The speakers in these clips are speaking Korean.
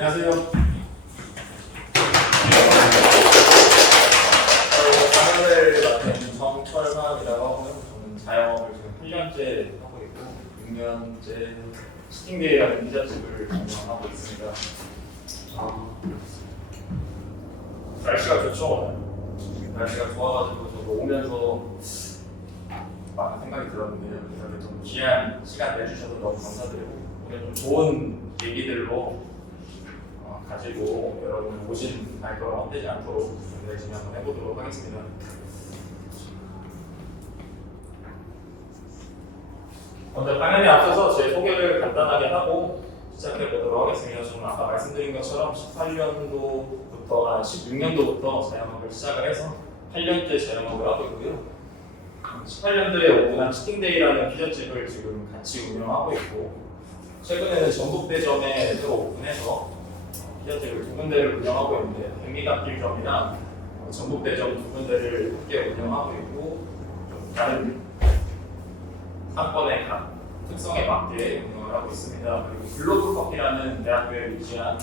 안녕하세요. 강연을 맡은 정철만이라고 하고요. 저는 자영업을 지금 8년째 하고 있고 6년째 치팅데이라는 피자집을 운영하고 있습니다. 날씨가 좋죠 오늘. 날씨가 좋아가지고 저도 오면서 많은 생각이 들었는데요. 이렇게 좀 귀한 시간 내주셔서 너무 감사드리고 오늘 좀 좋은 얘기들로 가지고 여러분 오신 발걸음 헛되지 않도록 열심히 한번 해보도록 하겠습니다. 먼저 강연에 앞서서 제 소개를 간단하게 하고 시작해 보도록 하겠습니다. 저는 아까 말씀드린 것처럼 16년도부터 자영업을 시작을 해서 8년째 자영업을 하고 있고요. 18년도에 오픈한 치팅데이라는 피자집을 지금 같이 운영하고 있고 최근에는 전북대점에 새로 오픈해서 피자집을 두 군데를 운영하고 있는데 백미갓길점이랑 전북대점 두 군데를 함께 운영하고 있고 좀 다른 상권의 각 특성에 맞게 운영을 하고 있습니다. 그리고 글로브 커피라는 대학교에 위치한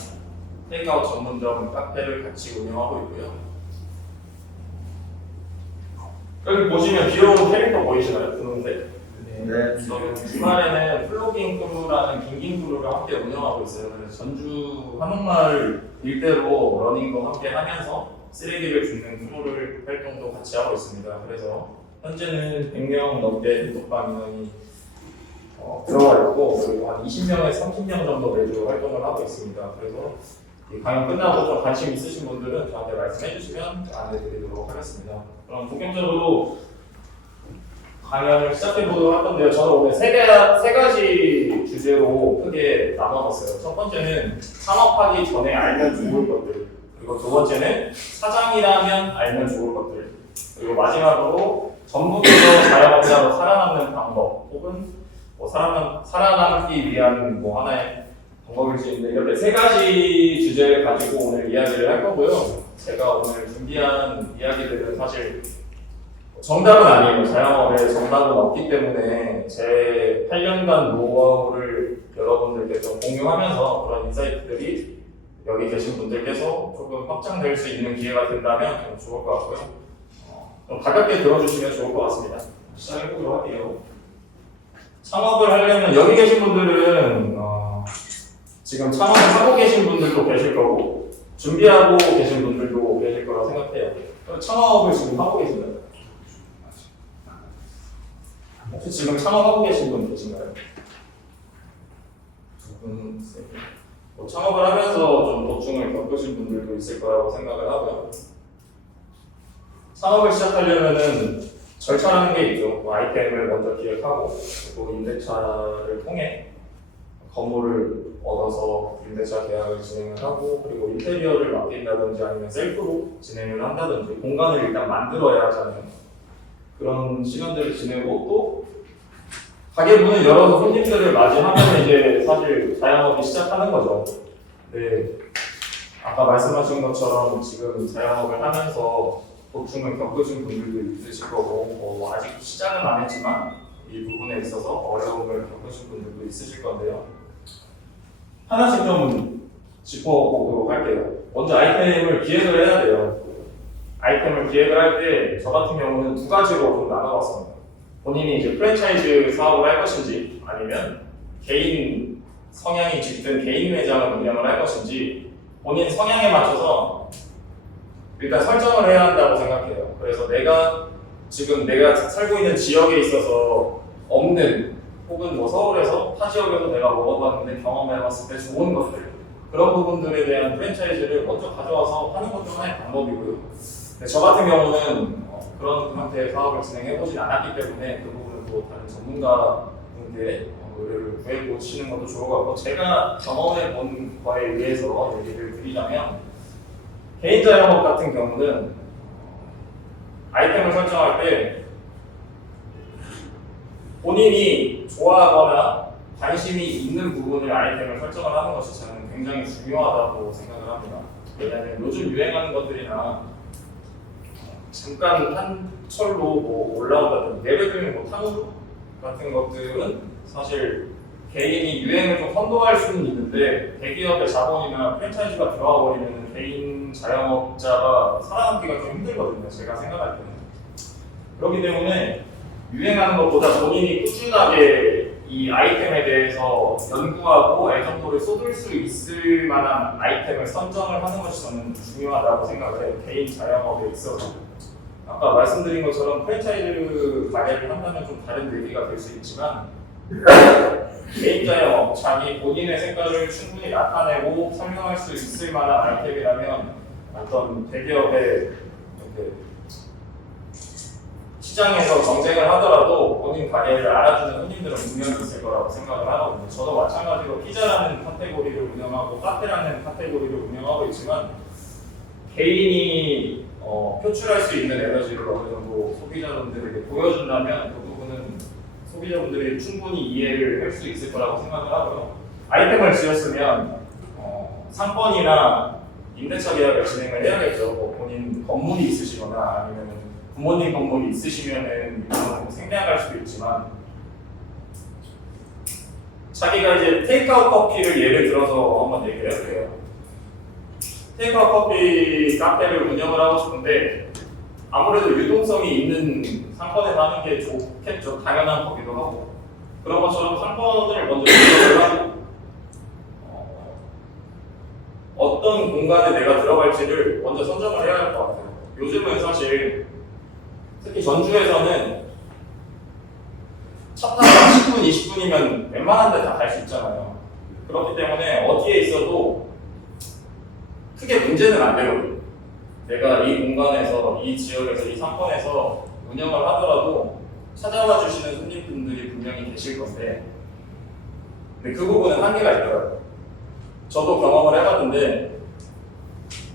테이크아웃 전문점 카페를 같이 운영하고 있고요. 여기 보시면 귀여운 캐릭터 보이시나요? 분홍색? 네. 주말에는 플로깅 크루라는 긴긴 크루를 함께 운영하고 있어요. 그래서 전주 한옥마을 일대로 러닝도 함께 하면서 쓰레기를 줍는 크루를 활동도 같이 하고 있습니다. 그래서 현재는 100명 넘게 독방 인원이 들어와 있고 그리고 한 20명에서 30명 정도 매주 활동을 하고 있습니다. 그래서 이 강연 끝나고 좀 관심 있으신 분들은 저한테 말씀해 주시면 안내드리도록 하겠습니다. 그럼 본격적으로 강연을 시작해 보도록 할 건데요. 저는 오늘 세 가지 주제로 크게 나눠봤어요. 첫 번째는 창업하기 전에 알면 좋을 것들, 그리고 두 번째는 사장이라면 알면 좋을 것들, 그리고 마지막으로 전북에서 자영업자로 살아남는 방법, 혹은 살아남기 위한 하나의 방법일 수 있는데 이렇게 세 가지 주제를 가지고 오늘 이야기를 할 거고요. 제가 오늘 준비한 이야기들은 사실 정답은 아니에요. 자영업에 정답은 없기 때문에 제 8년간 노하우를 여러분들께 좀 공유하면서 그런 인사이트들이 여기 계신 분들께서 조금 확장될 수 있는 기회가 된다면 좀 좋을 것 같고요. 좀 가볍게 들어주시면 좋을 것 같습니다. 시작해보도록 할게요. 창업을 하려면 여기 계신 분들은 지금 창업을 하고 계신 분들도 계실 거고 준비하고 계신 분들도 계실 거라고 생각해요. 창업을 지금 하고 계신가요? 혹시 지금 창업하고 계신 분 계신가요? 두 분, 세 분. 창업을 하면서 좀 고충을 겪으신 분들도 있을 거라고 생각을 하고요. 창업을 시작하려면은 절차라는 게 있죠. 아이템을 먼저 기획하고 또 임대차를 통해 건물을 얻어서 임대차 계약을 진행을 하고 그리고 인테리어를 맡긴다든지 아니면 셀프로 진행을 한다든지 공간을 일단 만들어야 하잖아요. 그런 시간들을 지내고 또 가게 문을 열어서 손님들을 맞이하면 이제 사실 자영업이 시작하는 거죠. 네, 아까 말씀하신 것처럼 지금 자영업을 하면서 고충을 겪으신 분들도 있으실 거고 아직 시작은 안 했지만 이 부분에 있어서 어려움을 겪으신 분들도 있으실 건데요. 하나씩 좀 짚어보도록 할게요. 먼저 아이템을 기획을 해야 돼요. 아이템을 기획을 할 때 저 같은 경우는 두 가지로 좀 나눠봤습니다. 본인이 이제 프랜차이즈 사업을 할 것인지 아니면 개인 성향이 짙은 개인 매장을 운영을 할 것인지 본인 성향에 맞춰서 일단 설정을 해야 한다고 생각해요. 그래서 지금 내가 살고 있는 지역에 있어서 없는 혹은 서울에서 타 지역에서 내가 먹어봤는데 경험해봤을 때 좋은 것들 그런 부분들에 대한 프랜차이즈를 먼저 가져와서 하는 것도 하나의 방법이고요. 저 같은 경우는 그런 형태의 사업을 진행해보진 않았기 때문에 그 부분은 또 다른 전문가분께 의뢰를 구해보시는 것도 좋을 것 같고 제가 경험해본 거에 의해서 얘기를 드리자면 개인 자영업 같은 경우는 아이템을 설정할 때 본인이 좋아하거나 관심이 있는 부분을 아이템을 설정을 하는 것이 저는 굉장히 중요하다고 생각을 합니다. 왜냐하면 요즘 유행하는 것들이나 잠깐 한철로 올라온다든지 예를 들면 탕후루 같은 것들은 사실 개인이 유행을 좀 선도할 수는 있는데 대기업의 자본이나 프랜차이즈가 들어와 버리면 개인 자영업자가 살아남기가 좀 힘들거든요. 제가 생각할 때는. 그렇기 때문에 유행하는 것보다 본인이 꾸준하게 이 아이템에 대해서 연구하고 애정도를 쏟을 수 있을 만한 아이템을 선정을 하는 것이 저는 중요하다고 생각을 해요. 개인 자영업에 있어서. 아까 말씀드린 것처럼 프랜차이즈 가게를 한다면 좀 다른 얘기가 될 수 있지만 개인 자영업자이 본인의 색깔을 충분히 나타내고 설명할 수 있을 만한 아이템이라면 어떤 대기업의 이렇게 시장에서 경쟁을 하더라도 본인 가게를 알아주는 손님들은 분명히 있을 거라고 생각을 하거든요. 저도 마찬가지로 피자라는 카테고리를 운영하고 카페라는 카테고리를 운영하고 있지만 개인이 표출할 수 있는 에너지를 어느 정도 소비자분들에게 보여준다면 그 부분은 소비자분들이 충분히 이해를 할 수 있을 거라고 생각을 하고요. 아이템을 지었으면 상권이나 임대차 계약을 진행을 해야겠죠. 뭐 본인 건물이 있으시거나 아니면 부모님 건물이 있으시면은 이거는 생략할 수도 있지만 자기가 이제 테이크아웃 커피를 예를 들어서 한번 얘기를 해볼게요. 테이크아웃 커피 카페를 운영을 하고 싶은데 아무래도 유동성이 있는 상권에서 하는 게 좋겠죠. 당연한 거기도 하고 그런 것처럼 상권을 먼저 분석을 하고 어떤 공간에 내가 들어갈지를 먼저 선정을 해야 할 것 같아요. 요즘은 사실 특히 전주에서는 차 타고 10분, 20분이면 웬만한 데 다 갈 수 있잖아요. 그렇기 때문에 어디에 있어도 크게 문제는 안 되거든요. 내가 이 공간에서, 이 지역에서, 이 상권에서 운영을 하더라도 찾아와 주시는 손님분들이 분명히 계실 건데 근데 그 부분은 한계가 있더라고요. 저도 경험을 해봤는데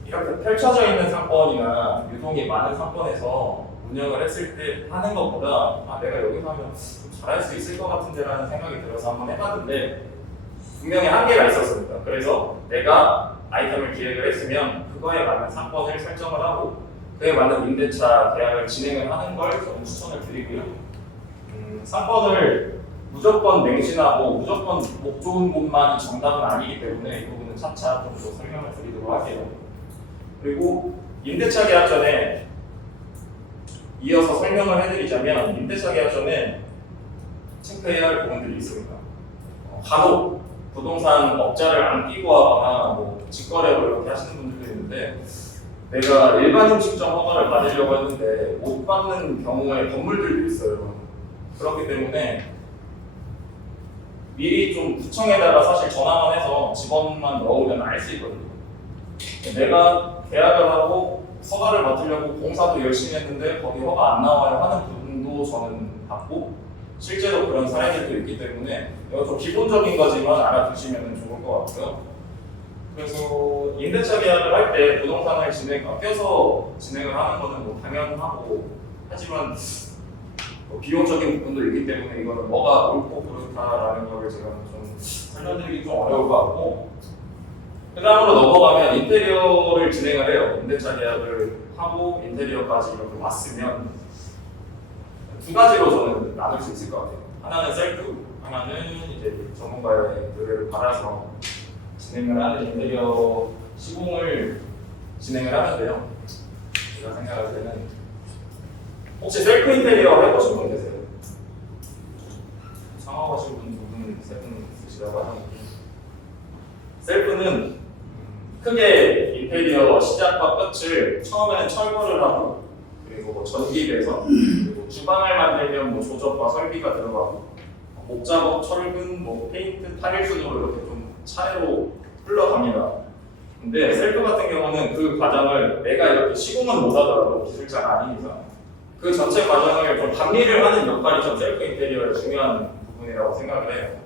이렇게 펼쳐져 있는 상권이나 유동이 많은 상권에서 운영을 했을 때 하는 것보다 내가 여기서 하면 잘할 수 있을 것 같은데 라는 생각이 들어서 한번 해봤는데 분명히 한계가 있었습니다. 그래서 내가 아이템을 기획을 했으면 그거에 맞는 상권을 설정을 하고 그에 맞는 임대차 계약을 진행을 하는 걸 저는 추천을 드리고요. 상권을 무조건 맹신하고 무조건 목 좋은 곳만이 정답은 아니기 때문에 이 부분은 차차 좀 더 설명을 드리도록 할게요. 그리고 임대차 계약 전에 이어서 설명을 해드리자면 임대차 계약 전에 체크해야 할 부분들이 있습니다. 간혹 부동산 업자를 안 끼고 하거나 뭐 직거래로 이렇게 하시는 분들도 있는데 내가 일반 임식점 허가를 받으려고 했는데 못 받는 경우에 건물들도 있어요. 그렇기 때문에 미리 좀 구청에다가 사실 전화만 해서 직원만 넣으면 알 수 있거든요. 내가 계약을 하고 허가를 받으려고 공사도 열심히 했는데 거기 허가 안 나와요 하는 부분도 저는 봤고 실제로 그런 사례들도 있기 때문에 이거 좀 기본적인 거지만 알아두시면 좋을 것 같고요. 그래서 임대차 계약을 할 때 부동산을 껴서 진행을 하는 거는 뭐 당연하고 하지만 비용적인 부분도 있기 때문에 이거는 뭐가 옳고 그렇다라는 걸 제가 좀 설명드리기 좀 어려울 것 같고 그 다음으로 넘어가면 인테리어를 진행을 해요. 임대차 계약을 하고 인테리어까지 이렇게 왔으면 두 가지로 저는 나눌 수 있을 것 같아요. 하나는 셀프, 하나는 이제 전문가의 의뢰를 받아서 진행을 하는 인테리어 시공을 진행을 하는데요. 제가 생각할 때는 혹시 셀프 인테리어 해보신 분 계세요? 창업하신 분 두 분, 세 분 있으시다고 하는데 셀프는 크게 인테리어 시작과 끝을 처음에는 철거를 하고 그리고 뭐 전기 배선 그리고 주방을 만들면 뭐 조적과 설비가 들어가고 목작업, 철근, 뭐 페인트, 타일 순으로 이렇게 좀 차례로 흘러갑니다. 근데 셀프 같은 경우는 그 과정을 내가 이렇게 시공은 못하더라도 기술자가 아닌 이상 그 전체 과정을 좀 감리를 하는 역할이 전 셀프 인테리어의 중요한 부분이라고 생각을 해요.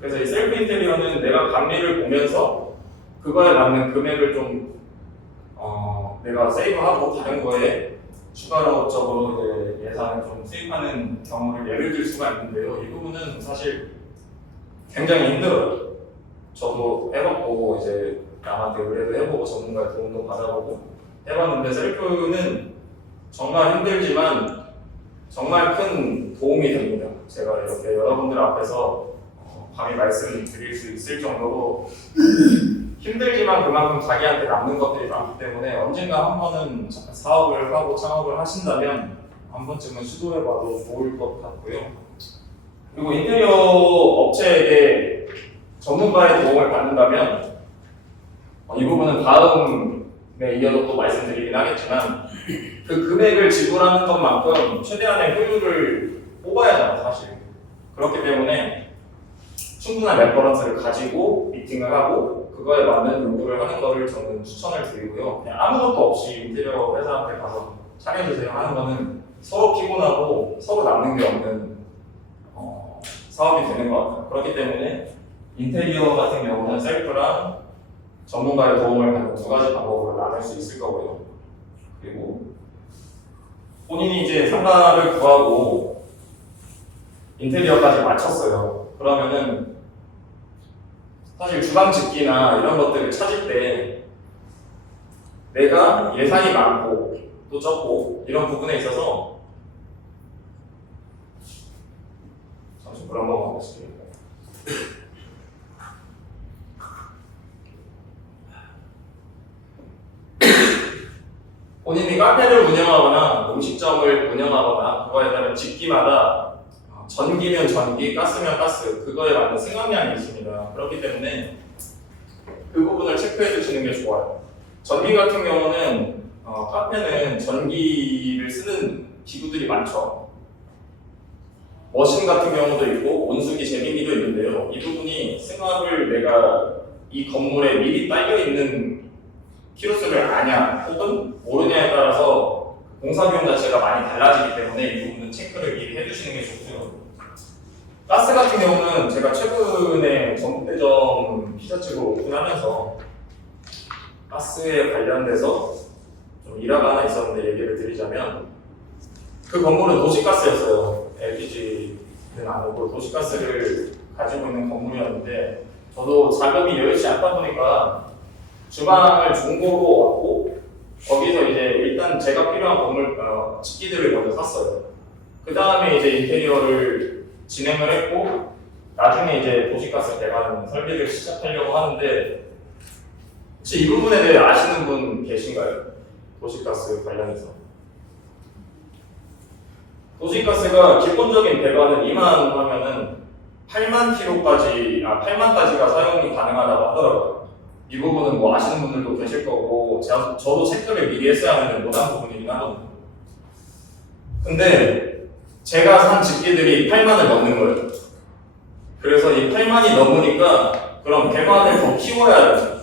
그래서 이 셀프 인테리어는 내가 감리를 보면서 그거에 맞는 금액을 좀 내가 세이브하고 다른 거에 추가적으로 예산을 좀 수입하는 경우를 예를 들 수가 있는데요. 이 부분은 사실 굉장히 힘들어요. 저도 해봤고 이제 남한테 의뢰도 해보고 전문가의 도움도 받아보고 해봤는데 셀프는 정말 힘들지만 정말 큰 도움이 됩니다. 제가 이렇게 여러분들 앞에서 감히 말씀드릴 수 있을 정도로 힘들지만 그만큼 자기한테 남는 것들이 많기 때문에 언젠가 한 번은 사업을 하고 창업을 하신다면 한 번쯤은 시도해봐도 좋을 것 같고요. 그리고 인테리어 업체에게 전문가의 도움을 받는다면 이 부분은 다음에 이어서 또 말씀드리긴 하겠지만 그 금액을 지불하는 것만큼 최대한의 효율을 뽑아야 하잖아요, 사실. 그렇기 때문에 충분한 레퍼런스를 가지고 미팅을 하고 그거에 맞는 요구를 하는 거를 저는 추천을 드리고요. 그냥 아무것도 없이 인테리어 회사한테 가서 차려주세요 하는 거는 서로 피곤하고 서로 남는 게 없는 사업이 되는 것 같아요. 그렇기 때문에 인테리어 같은 경우는 셀프랑 전문가의 도움을 받는 두 가지 방법으로 나눌 수 있을 거고요. 그리고 본인이 이제 상가를 구하고 인테리어까지 마쳤어요. 그러면은 사실 주방 집기나 이런 것들을 찾을 때 내가 예산이 많고 또 적고 이런 부분에 있어서 잠시 물 한 번 마시겠습니다. 본인이 카페를 운영하거나 음식점을 운영하거나 그거에 따른 집기마다 전기면 전기, 가스면 가스 그거에 맞는 승강량이 있습니다. 그렇기 때문에 그 부분을 체크해 주시는 게 좋아요. 전기 같은 경우는 카페는 전기를 쓰는 기구들이 많죠. 머신 같은 경우도 있고 온수기, 제빙기도 있는데요. 이 부분이 승합을 내가 이 건물에 미리 딸려 있는 키로수를 아냐 혹은 모르냐에 따라서 공사 비용 자체가 많이 달라지기 때문에 이 부분은 체크를 미리 해주시는 게 좋고요. 가스 같은 경우는 제가 최근에 전국대점 피자집을 오픈하면서 가스에 관련돼서 좀 일화가 하나 있었는데 얘기를 드리자면 그 건물은 도시가스였어요. LPG는 아니고 도시가스를 가지고 있는 건물이었는데 저도 자금이 여의치 않다 보니까 주방을 중고로 얻고 거기서 이제 일단 제가 필요한 건물 집기들을 먼저 샀어요. 그 다음에 이제 인테리어를 진행을 했고 나중에 이제 도시가스 배관 설비를 시작하려고 하는데 혹시 이 부분에 대해 아시는 분 계신가요? 도시가스 관련해서 도시가스가 기본적인 배관은 2만 하면은 8만 킬로까지가 사용이 가능하다고 하더라고요. 이 부분은 뭐 아시는 분들도 계실 거고 저도 체크를 미리 했어야 하는 못한 부분이긴 하거든요. 근데 제가 산 집기들이 8만을 넘는 거예요. 그래서 이 8만이 넘으니까 그럼 배관을 더 키워야 되죠.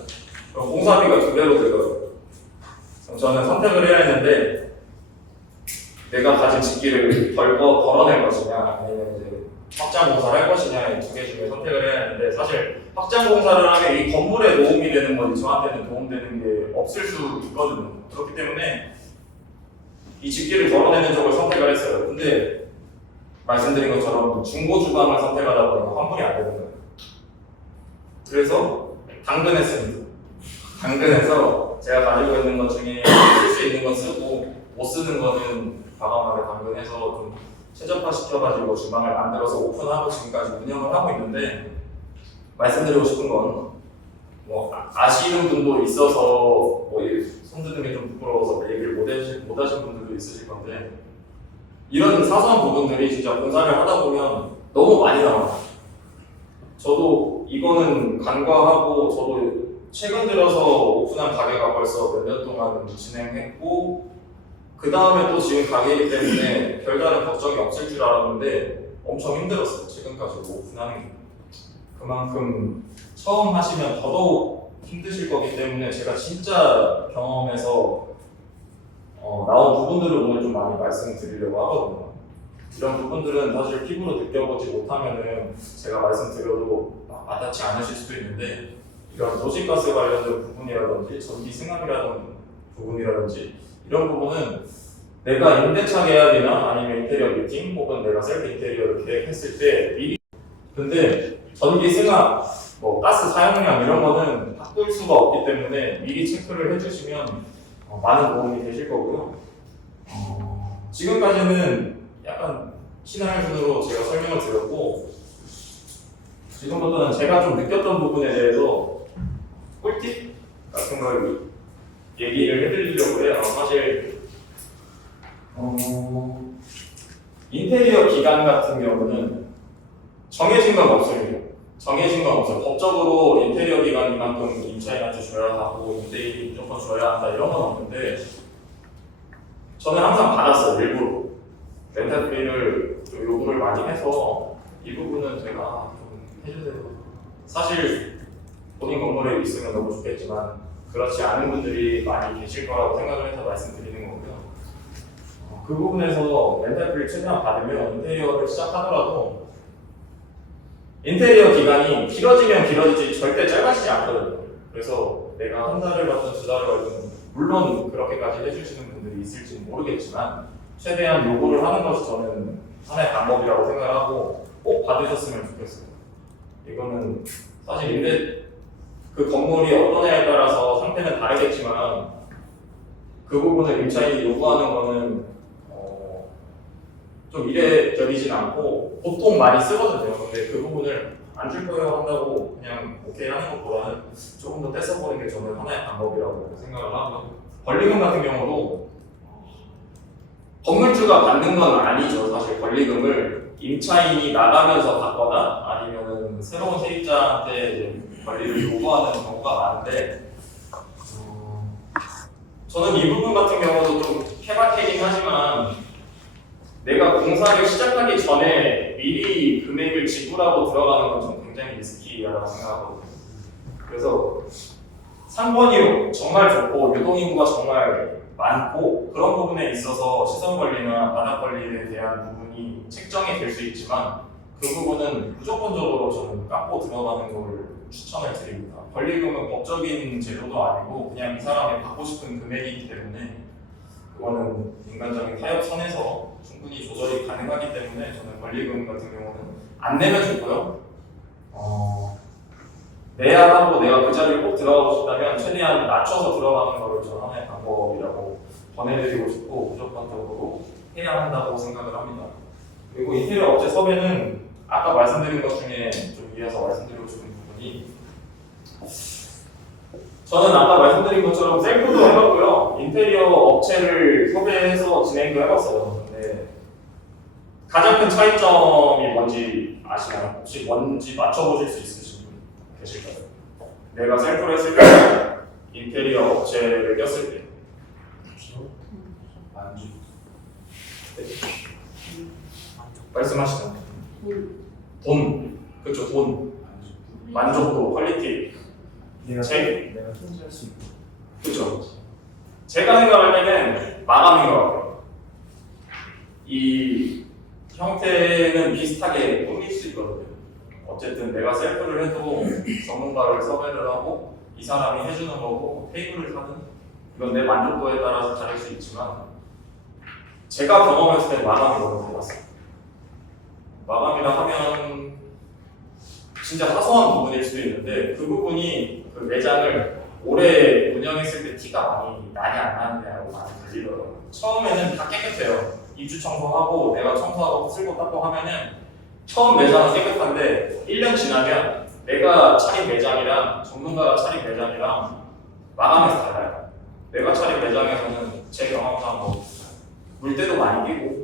그럼 공사비가 2배로 들어요. 그럼 저는 선택을 해야 했는데 내가 가진 집기를 덜어낼 것이냐 아니면 이제 확장 공사를 할 것이냐 이 두 개 중에 선택을 해야 했는데 사실 확장 공사를 하면 이 건물에 도움이 되는 거지 저한테는 도움되는 게 없을 수 있거든요. 그렇기 때문에 이 집기를 덜어내는 쪽을 선택을 했어요. 근데 말씀드린 것처럼 중고 주방을 선택하다 보니까 환불이 안 되는 거예요. 그래서 당근했습니다. 당근해서 제가 가지고 있는 것 중에 쓸 수 있는 건 쓰고 못 쓰는 거는 과감하게 당근해서 좀 최적화 시켜가지고 주방을 만들어서 오픈하고 지금까지 운영을 하고 있는데 말씀드리고 싶은 건 뭐 아시는 분도 있어서 뭐 손드는 게 좀 부끄러워서 얘기를 못 하신 분들도 있으실 건데 이런 사소한 부분들이 진짜 공사를 하다 보면 너무 많이 나와요. 저도 이거는 간과하고 저도 최근 들어서 오픈한 가게가 벌써 몇 년 동안 진행했고 그 다음에 또 지금 가게이기 때문에 별다른 걱정이 없을 줄 알았는데 엄청 힘들었어요. 지금까지 오픈하는 게. 그만큼 처음 하시면 더더욱 힘드실 거기 때문에 제가 진짜 경험에서 나온 부분들을 오늘 좀 많이 말씀드리려고 하거든요. 이런 부분들은 사실 피부로 느껴보지 못하면은 제가 말씀드려도 와닿지 않으실 수도 있는데 이런 도시가스 관련된 부분이라든지 전기 승합이라는 부분이라든지 이런 부분은 내가 임대차 계약이나 아니면 인테리어 미팅 혹은 내가 셀프 인테리어를 계획했을 때 미리 근데 전기 승합, 뭐 가스 사용량 이런 거는 바꿀 수가 없기 때문에 미리 체크를 해주시면 많은 도움이 되실 거고요. 지금까지는 약간 신할 순으로 제가 설명을 드렸고 지금부터는 제가 좀 느꼈던 부분에 대해서 꿀팁 같은 걸 얘기를 해드리려고 해요. 사실 인테리어 기간 같은 경우는 정해진 건 없습니다. 정해진 건 없어요. 법적으로 인테리어 기간 이만큼 임차인한테 줘야 하고 임대인이 무조건 줘야 한다 이런 건 없는데 저는 항상 받았어요. 일부러 렌탈 프리를 좀 요구를 많이 해서 이 부분은 제가 좀 해주세요. 사실 본인 건물에 있으면 너무 좋겠지만 그렇지 않은 분들이 많이 계실 거라고 생각을 해서 말씀드리는 거고요. 그 부분에서 렌탈 프리를 최대한 받으면 인테리어를 시작하더라도 인테리어 기간이 길어지면 길어지지 절대 짧아지지 않거든요. 그래서 내가 한 달을 받든 두 달을 받든 물론 그렇게까지 해주시는 분들이 있을지는 모르겠지만 최대한 요구를 하는 것이 저는 하나의 방법이라고 생각하고 꼭 받으셨으면 좋겠어요. 이거는 사실 그 건물이 어떠냐에 따라서 상태는 다르겠지만 그 부분을 임차인이 요구하는 거는 좀 이례적이진 않고 보통 많이 쓰거든요. 근데 그 부분을 안 줄 거예요 한다고 그냥 오케이 하는 것보다는 조금 더 떼써보는 게 저는 하나의 방법이라고 생각을 하고요. 권리금 같은 경우도 건물주가 받는 건 아니죠. 사실 권리금을 임차인이 나가면서 받거나 아니면은 새로운 세입자한테 이제 권리를 요구하는 경우가 많은데 저는 이 부분 같은 경우도 좀 케바케긴 하지만 내가 공사를 시작하기 전에 미리 금액을 지불하고 들어가는 건 좀 굉장히 리스키하다고 생각하거든요. 그래서 상권이 정말 좋고 유동인구가 정말 많고 그런 부분에 있어서 시설 관리나 바닥 관리에 대한 부분이 책정이 될 수 있지만 그 부분은 무조건적으로 저는 깎고 들어가는 걸 추천을 드립니다. 권리금은 법적인 제도도 아니고 그냥 이 사람이 받고 싶은 금액이기 때문에 그거는 인간적인 타협 선에서 충분히 조절이 가능하기 때문에 저는 권리금 같은 경우는 안 내면 좋고요. 내야 하고 내가 그 자리에 꼭 들어가고 싶다면 최대한 낮춰서 들어가는 것을 저는 하나의 방법이라고 전해드리고 싶고 무조건적으로 해야 한다고 생각을 합니다. 그리고 인테리어 업체 섭외는 아까 말씀드린 것 중에 좀 이어서 말씀드리고 싶은 부분이 저는 아까 말씀드린 것처럼 셀프도 해봤고요. 인테리어 업체를 섭외해서 진행도 해봤어요. 근데 가장 큰 차이점이 뭔지 아시나요? 혹시 뭔지 맞춰보실 수 있으신 분 계실까요? 내가 셀프를 했을 때 인테리어 업체를 꼈을 때 만족. 네. 말씀하시죠. 돈. 그렇죠. 돈. 만족도, 퀄리티. 내가 통제할 수 있고. 그렇죠. 제가 생각할 때는 마감인 것 같아요. 이 형태는 비슷하게 꾸밀 수 있거든요. 어쨌든 내가 셀프를 해도 전문가를 섭외를 하고 이 사람이 해주는 거고 테이블을 사든 이건 내 만족도에 따라서 다를 수 있지만 제가 경험했을 때 마감이 너무 달랐어요. 마감이라 하면 진짜 사소한 부분일 수도 있는데 그 부분이 그 매장을 오래 운영했을 때 티가 많이 나냐 안 나느냐고 많이 들리더라고요. 처음에는 다 깨끗해요. 입주 청소하고 내가 청소하고 쓸고 닦고 하면은 처음 매장은 깨끗한데 1년 지나면 내가 차린 매장이랑 전문가가 차린 매장이랑 마감에서 달라요. 내가 차린 매장에서는 제 경험상 뭐 물때도 많이 끼고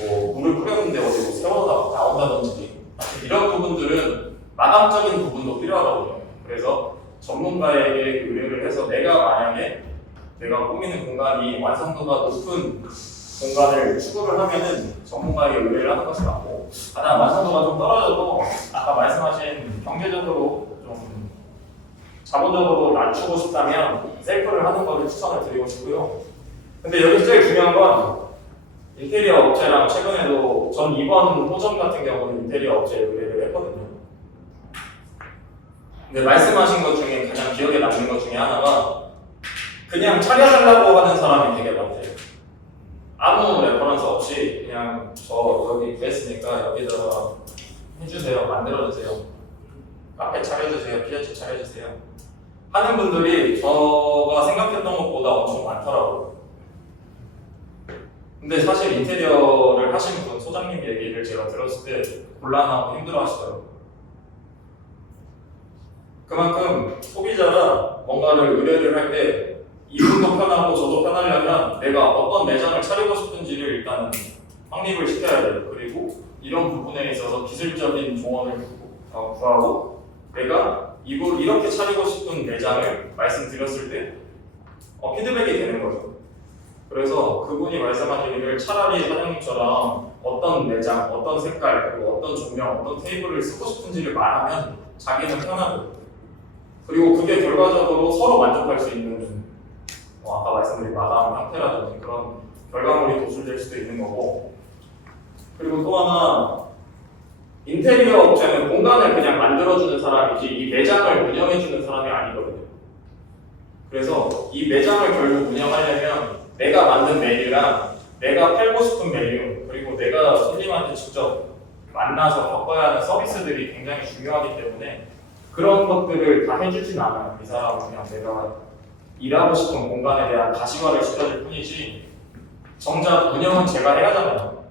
뭐 물을 뿌렸는데 어디 뭐 세워서 나온다든지 이런 부분들은 마감적인 부분도 필요하거든요. 그래서 전문가에게 의뢰를 해서 내가 만약에 내가 꾸미는 공간이 완성도가 높은 공간을 추구를 하면은 전문가에게 의뢰를 하는 것이 맞고 하나 완성도가 좀 떨어져도 아까 말씀하신 경제적으로 좀 자본적으로 낮추고 싶다면 셀프를 하는 것을 추천을 드리고 싶고요. 근데 여기서 제일 중요한 건 인테리어 업체랑 최근에도 전 이번 호점 같은 경우는 인테리어 업체에 의뢰를 했거든요. 근데 말씀하신 것 중에 가장 기억에 남는 것 중에 하나가 그냥 차려달라고 하는 사람이 되게 많대요. 아무 레퍼런스 없이 그냥 저 여기 구했으니까 여기다가 해주세요, 만들어주세요, 카페 차려주세요, 피아노 차려주세요 하는 분들이 제가 생각했던 것보다 엄청 많더라고요. 근데 사실 인테리어를 하시는 분, 소장님 얘기를 제가 들었을 때 곤란하고 힘들어 하시더라고요. 그만큼 소비자가 뭔가를 의뢰를 할 때 이분도 편하고 저도 편하려면 내가 어떤 매장을 차리고 싶은지를 일단은 확립을 시켜야 돼요. 그리고 이런 부분에 있어서 기술적인 조언을 구하고 내가 이걸 이렇게 차리고 싶은 매장을 말씀드렸을 때 피드백이 되는 거죠. 그래서 그분이 말씀하시기를 차라리 사장님처럼 어떤 매장, 어떤 색깔, 그리고 어떤 조명, 어떤 테이블을 쓰고 싶은지를 말하면 자기는 편하고 그리고 그게 결과적으로 서로 만족할 수 있는 아까 말씀드린 마감 형태라든지 그런 결과물이 도출될 수도 있는 거고 그리고 또 하나 인테리어 업체는 공간을 그냥 만들어주는 사람이지 이 매장을 운영해주는 사람이 아니거든요. 그래서 이 매장을 결국 운영하려면 내가 만든 메뉴랑 내가 팔고 싶은 메뉴 그리고 내가 손님한테 직접 만나서 겪어야 하는 서비스들이 굉장히 중요하기 때문에 그런 것들을 다 해주진 않아요. 이 사람은 그냥 내가 일하고 싶은 공간에 대한 가시화를 시켜줄 뿐이지 정작 운영은 제가 해야 하잖아요.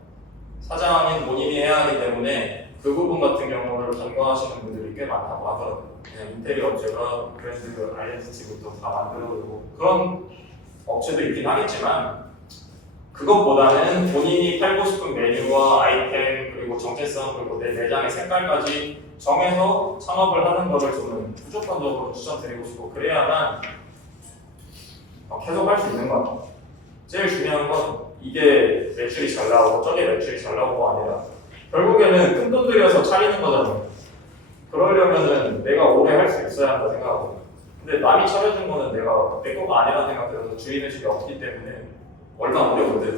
사장인 본인이 해야 하기 때문에 그 부분 같은 경우를 간과하시는 분들이 꽤 많다고 하더라고요. 그냥 인테리어 업체가 브랜드 아이덴티티부터 다 만들어주고 그런 업체도 있긴 하겠지만 그것보다는 본인이 팔고 싶은 메뉴와 아이템 그리고 정체성 그리고 내 매장의 색깔까지 정해서 창업을 하는 것을 저는 무조건적으로 추천드리고 싶고 그래야만 계속 할 수 있는 것 같아요. 제일 중요한 건 이게 매출이 잘 나오고 저게 매출이 잘 나오고가 아니라 결국에는 큰 돈 들여서 차리는 거잖아요. 그러려면은 내가 오래 할 수 있어야 한다 생각하고 근데 남이 차려준 거는 내가 내 거가 아니라 생각해서 주인의식이 없기 때문에 얼마 오래 못 해요.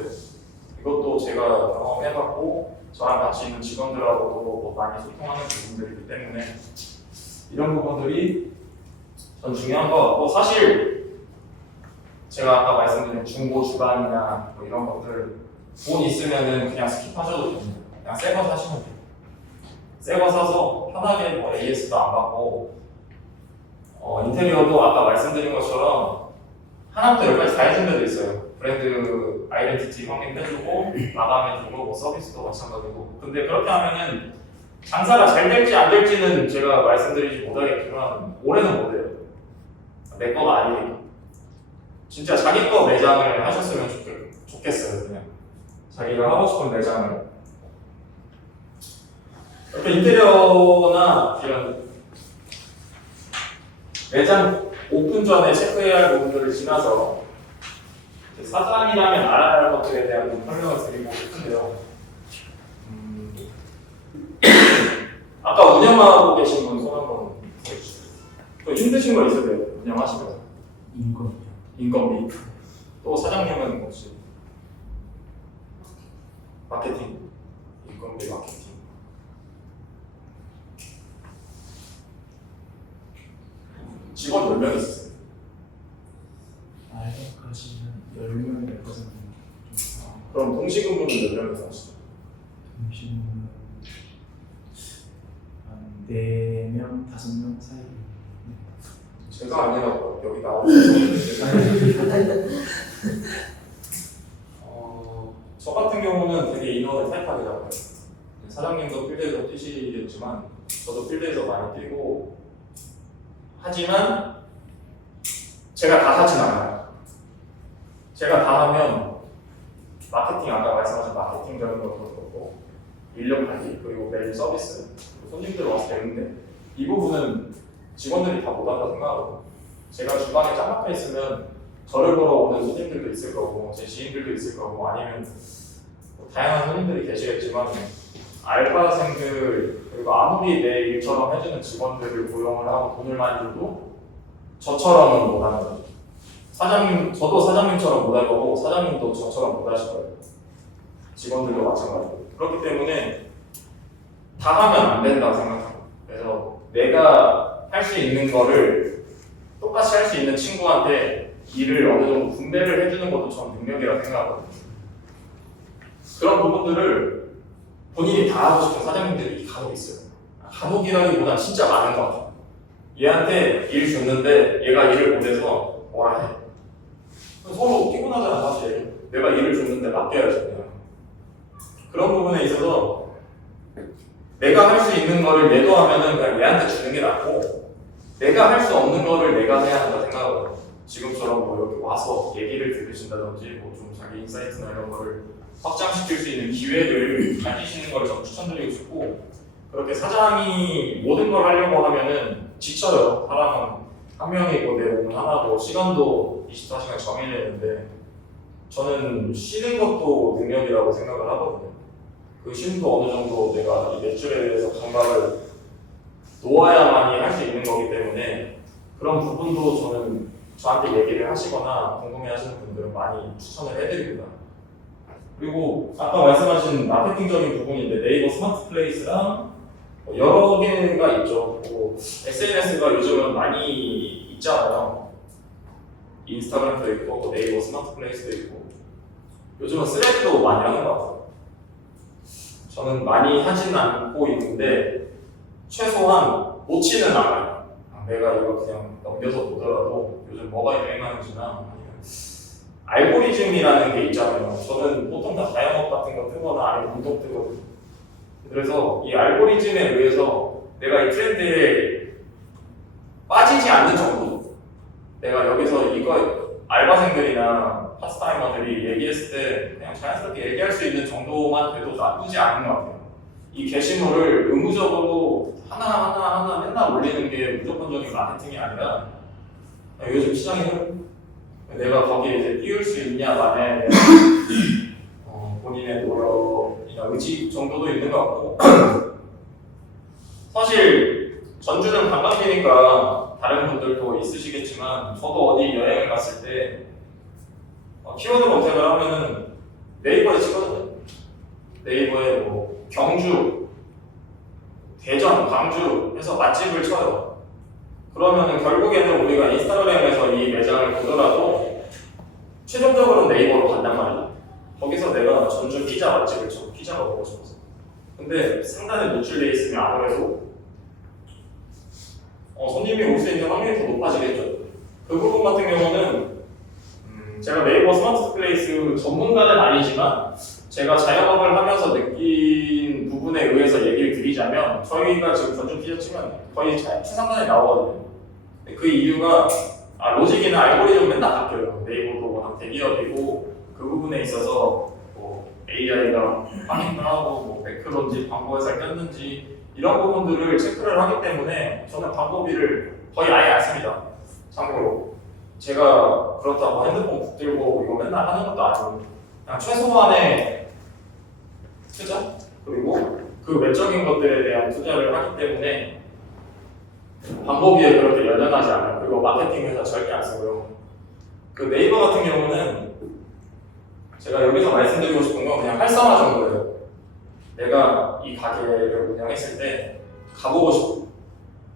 이것도 제가 경험해봤고 저랑 같이 있는 직원들하고도 뭐 많이 소통하는 부분들이기 때문에 이런 부분들이 전 중요한 것 같고 사실 제가 아까 말씀드린 중고 주방이나 뭐 이런 것들 돈 있으면은 그냥 스킵하셔도 됩니다. 그냥 새 거 사시면 돼요. 새 거 사서 편하게 뭐 AS도 안 받고 인테리어도 아까 말씀드린 것처럼 하나부터 열까지 다 해준 데도 있어요. 브랜드 아이덴티티 확립해주고 마감해주고 뭐 서비스도 마찬가지고 근데 그렇게 하면은 장사가 잘 될지 안 될지는 제가 말씀드리지 못하겠지만 올해는 못해요. 내 거가 아니니까 진짜 자기 거 매장을 하셨으면 좋겠어요. 그냥 자기가 하고 싶은 매장을 이렇게 인테리어나 이런 매장 오픈 전에 체크해야 할 부분들을 지나서 사장이라면 알아야 할 것들에 대한 좀 설명을 드리고 싶은데요. 아까 운영하고 계신 분 손 한번 보여주세요. 또 힘드신 거 있으세요? 운영하시면서? 인건비. 또 사장님은 혹시 마케팅? 인건비 마케팅. 직원 몇 명 있으세요? 알바까지는 10명 될 것은 그럼 동시근무는 몇 명이서 하시죠? 동시는 한 4명, 5명 사이. 제가 아니라고 여기 나오는 저 같은 경우는 되게 인원을 타이트하게 잡아요. 사장님도 필드에서 뛰시겠지만 저도 필드에서 많이 뛰고 하지만 제가 다 하진 않아요. 제가 다 하면 마케팅 아까 말씀하신 마케팅적인 것도 그렇고 인력 관리 그리고 메일 서비스 그리고 손님들 왔을 때 응대 이 부분은 직원들이 다 못한다 생각하고 제가 주방에 짱박혀 있으면 저를 보러 오는 손님들도 있을 거고 제 지인들도 있을 거고 아니면 뭐 다양한 손님들이 계시겠지만 알바생들 그리고 아무리 내 일처럼 해주는 직원들을 고용을 하고 돈을 많이 줘도 저처럼은 못하는 거죠. 사장님, 저도 사장님처럼 못할 거고 사장님도 저처럼 못하실 거예요. 직원들도 마찬가지고 그렇기 때문에 다 하면 안 된다고 생각합니다. 그래서 내가 할 수 있는 거를 똑같이 할 수 있는 친구한테 일을 어느 정도 분배를 해주는 것도 전 능력이라고 생각하거든요. 그런 부분들을 본인이 다 하고 싶은 사장님들이 간혹 있어요. 간혹이라기보단 진짜 많은 것 같아요. 얘한테 일 줬는데 얘가 일을 못해서 뭐라 해. 서로 피곤하잖아 사실. 내가 일을 줬는데 맡겨야지 그냥. 그런 부분에 있어서 내가 할 수 있는 거를 얘도 하면은 그냥 얘한테 주는 게 낫고 내가 할 수 없는 거를 내가 해야 한다 생각하거든. 지금처럼 뭐 이렇게 와서 얘기를 들으신다든지 뭐 좀 자기 인사이트나 이런 거를 확장시킬 수 있는 기회를 가지시는 걸 좀 추천드리고 싶고 그렇게 사장이 모든 걸 하려고 하면은 지쳐요. 사람은 한 명이고 내 몸은 하나고 시간도 24시간 정해져 있는데 저는 쉬는 것도 능력이라고 생각을 하거든요. 그 쉼도 어느 정도 내가 이 매출에 대해서 감각을 놓아야만이 할 수 있는 거기 때문에 그런 부분도 저는 저한테 얘기를 하시거나 궁금해하시는 분들은 많이 추천을 해드립니다. 그리고 아까 말씀하신 마케팅적인 부분인데 네이버 스마트 플레이스랑 여러 개가 있죠. 뭐 SNS가 요즘은 많이 있잖아요. 인스타그램도 있고 네이버 스마트 플레이스도 있고 요즘은 스레드도 많이 하는 것 같아요. 저는 많이 하지는 않고 있는데 최소한 놓지는 않아요. 내가 이거 그냥 넘겨서 보더라도 요즘 뭐가 유행하는지나 아니면 알고리즘이라는 게 있잖아요. 저는 보통 다 자영업 같은 거 뜨거나 아니면 운동 뜨거든요. 그래서 이 알고리즘에 의해서 내가 이 트렌드에 빠지지 않는 정도 내가 여기서 이거 알바생들이나 파트타이머들이 얘기했을 때 그냥 자연스럽게 얘기할 수 있는 정도만 돼도 나쁘지 않은 것 같아요. 이 게시물을 의무적으로 하나 맨날 올리는 게 무조건적인 마케팅이 아니라 요즘 시장이 내가 거기에 이제 띄울 수 있냐만의 본인의 노력이나 의지 정도도 있는 것 같고 사실 전주는 관광지니까 다른 분들도 있으시겠지만 저도 어디 여행을 갔을 때 키워드 검색을 하면은 네이버에 치거든요. 네이버에 뭐 경주, 대전, 광주 해서 맛집을 쳐요. 그러면은 결국에는 우리가 인스타그램에서 이 매장을 보더라도 최종적으로 네이버로 간단 말이야. 거기서 내가 전주 피자 맛집을 쳐. 피자가 먹고 싶어서. 근데 상단에 노출돼 있으면 아무래도 손님이 올 수 있는 확률이 더 높아지겠죠. 그 부분 같은 경우는 제가 네이버 스마트 플레이스 전문가는 아니지만 제가 자영업을 하면서 느낀 부분에 의해서 얘기를 드리자면 저희가 지금 전주 피자 치면 거의 최상단에 나오거든요. 그 이유가 로직이나 알고리즘 맨날 바뀌어요. 네이버도 워낙 대기업이고 그 부분에 있어서 뭐 AI가 확인을 하고 뭐 매크로인지 광고회사를 꼈는지 이런 부분들을 체크를 하기 때문에 저는 광고비를 거의 아예 안 씁니다. 참고로 제가 그렇다고 핸드폰 붙들고 이거 맨날 하는 것도 아니고 그냥 최소한의 투자 그리고 그 외적인 것들에 대한 투자를 하기 때문에 광고비에 그렇게 연연하지 않아요. 그리고 마케팅 회사 절대 안 쓰고요. 그 네이버 같은 경우는 제가 여기서 말씀드리고 싶은 건 그냥 활성화 정도예요. 내가 이 가게를 운영했을 때 가보고 싶어.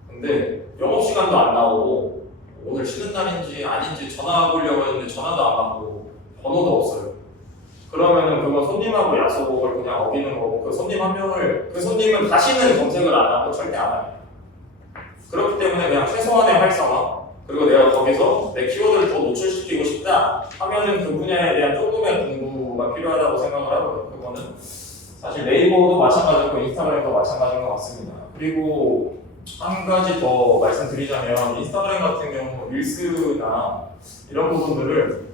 근데 영업시간도 안 나오고 오늘 쉬는 날인지 아닌지 전화 보려고 했는데 전화도 안 받고 번호도 없어요. 그러면은 그건 손님하고 약속을 그냥 어기는 거고 그 손님 한 명을 그 손님은 다시는 검색을 안 하고 절대 안 해요. 그렇기 때문에 그냥 최소한의 활성화 그리고 내가 거기서 내 키워드를 더 노출시키고 싶다 하면은 그 분야에 대한 조금의 공부가 필요하다고 생각을 하고요. 그거는 사실 네이버도 마찬가지고 인스타그램도 마찬가지인 것 같습니다. 그리고 한 가지 더 말씀드리자면 인스타그램 같은 경우 릴스나 이런 부분들을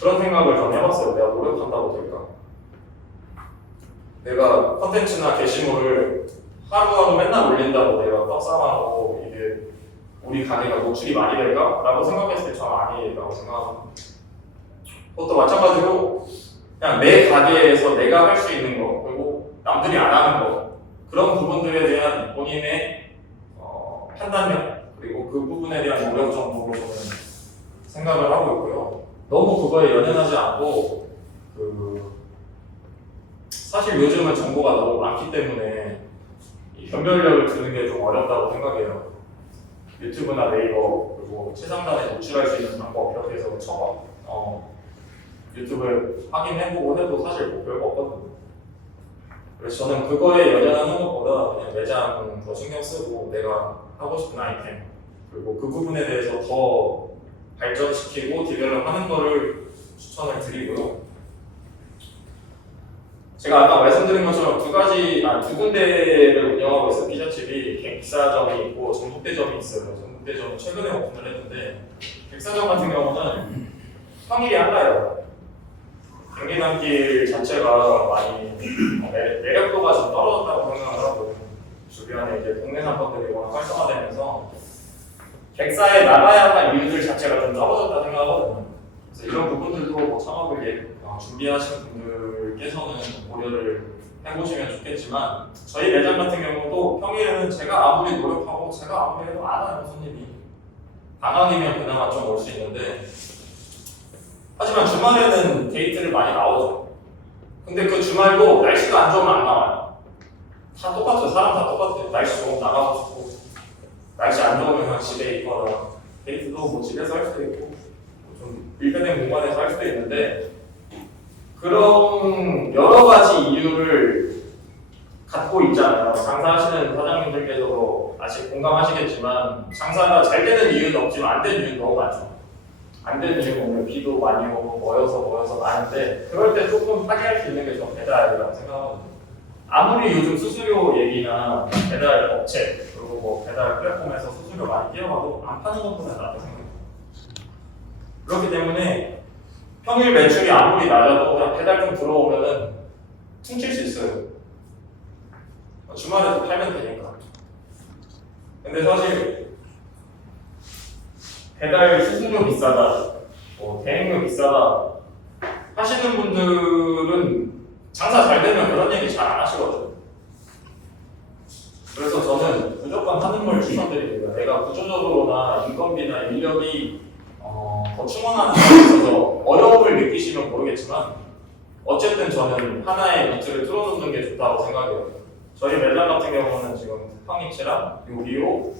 그런 생각을 좀 해봤어요. 내가 노력한다고 될까? 내가 컨텐츠나 게시물을 하루하루 맨날 올린다고 내가 떡상하고 이게 우리 가게가 노출이 많이 될까? 라고 생각했을 때 저는 아니라고 생각합니다. 그것도 마찬가지로 그냥 내 가게에서 내가 할 수 있는 거 그리고 남들이 안 하는 거 그런 부분들에 대한 본인의 판단력 그리고 그 부분에 대한 노력 정도로 저는 생각을 하고 있고요. 너무 그거에 연연하지 않고 사실 요즘은 정보가 너무 많기 때문에 이 변별력을 두는 게 좀 어렵다고 생각해요. 유튜브나 네이버 그리고 최상단에 노출할 수 있는 방법 이렇게 해서 쳐봐. 유튜브에 확인해보고 해도 사실 뭐 별거 없거든요. 그래서 저는 그거에 연연하는 것보다 그냥 매장 더 신경 쓰고 내가 하고 싶은 아이템 그리고 그 부분에 대해서 더 발전시키고 디벨롭하는 거를 추천을 드리고요. 제가 아까 말씀드린 것처럼 두 군데를 운영하고 있어요. 피자집이 객사점이 있고 전북대점이 있어요. 전북대점은 최근에 오픈을 했는데 객사점 같은 경우는 평일이 한가해요. 경기단길 자체가 많이 매력도가 좀 떨어졌다고 생각을 하고 주변에 이제 동네 상권들이 워낙 활성화되면서 객사에 나가야 할 이유들 자체가 좀 떨어졌다 생각하거든요. 그래서 이런 부분들도 뭐 창업을 준비하시는 분들께서는 고려를 해보시면 좋겠지만 저희 매장 같은 경우도 평일에는 제가 아무리 노력하고 제가 아무리 해도 안 와요 손님이. 방학이면 그나마 좀 올 수 있는데 하지만 주말에는 데이트를 많이 나오죠. 근데 그 주말도 날씨가 안 좋으면 안 나와요. 다 똑같아요. 사람 다 똑같아요. 날씨 좋으면 나가고 싶고 날씨 안 좋으면 그냥 집에 있거나 데이트도 뭐 집에서 할 수도 있고 좀 밀폐된 공간에서 할 수도 있는데 그런 여러 가지 이유를 갖고 있잖아요. 장사하시는 사장님들께서도 아직 공감하시겠지만 장사가 잘 되는 이유는 없지만 안 되는 이유는 너무 많죠. 안 되는 이유는 비도 많이 오고 모여서 많은데 그럴 때 조금 타개할 수 있는 게 좀 배달이라고 생각하거든요. 아무리 요즘 수수료 얘기나 배달 업체 그리고 뭐 배달 플랫폼에서 수수료 많이 뛰어가도 안 파는 것보다 낫다고 생각해요. 그렇기 때문에 평일 매출이 아무리 낮아도 그냥 배달 좀 들어오면은 퉁칠 수 있어요. 주말에도 팔면 되니까. 근데 사실 배달 수수료 비싸다, 뭐 대행료 비싸다 하시는 분들은 장사 잘 되면 그런 얘기 잘 안 하시거든요. 그래서 저는 무조건 하는 걸 추천드립니다. 내가 구조적으로나 인건비나 인력이 더 충원하는 점에 있어서 어려움을 느끼시면 모르겠지만 어쨌든 저는 하나의 루트를 뚫어놓는 게 좋다고 생각해요. 저희 매장 같은 경우는 지금 쿠팡이츠랑 요리요,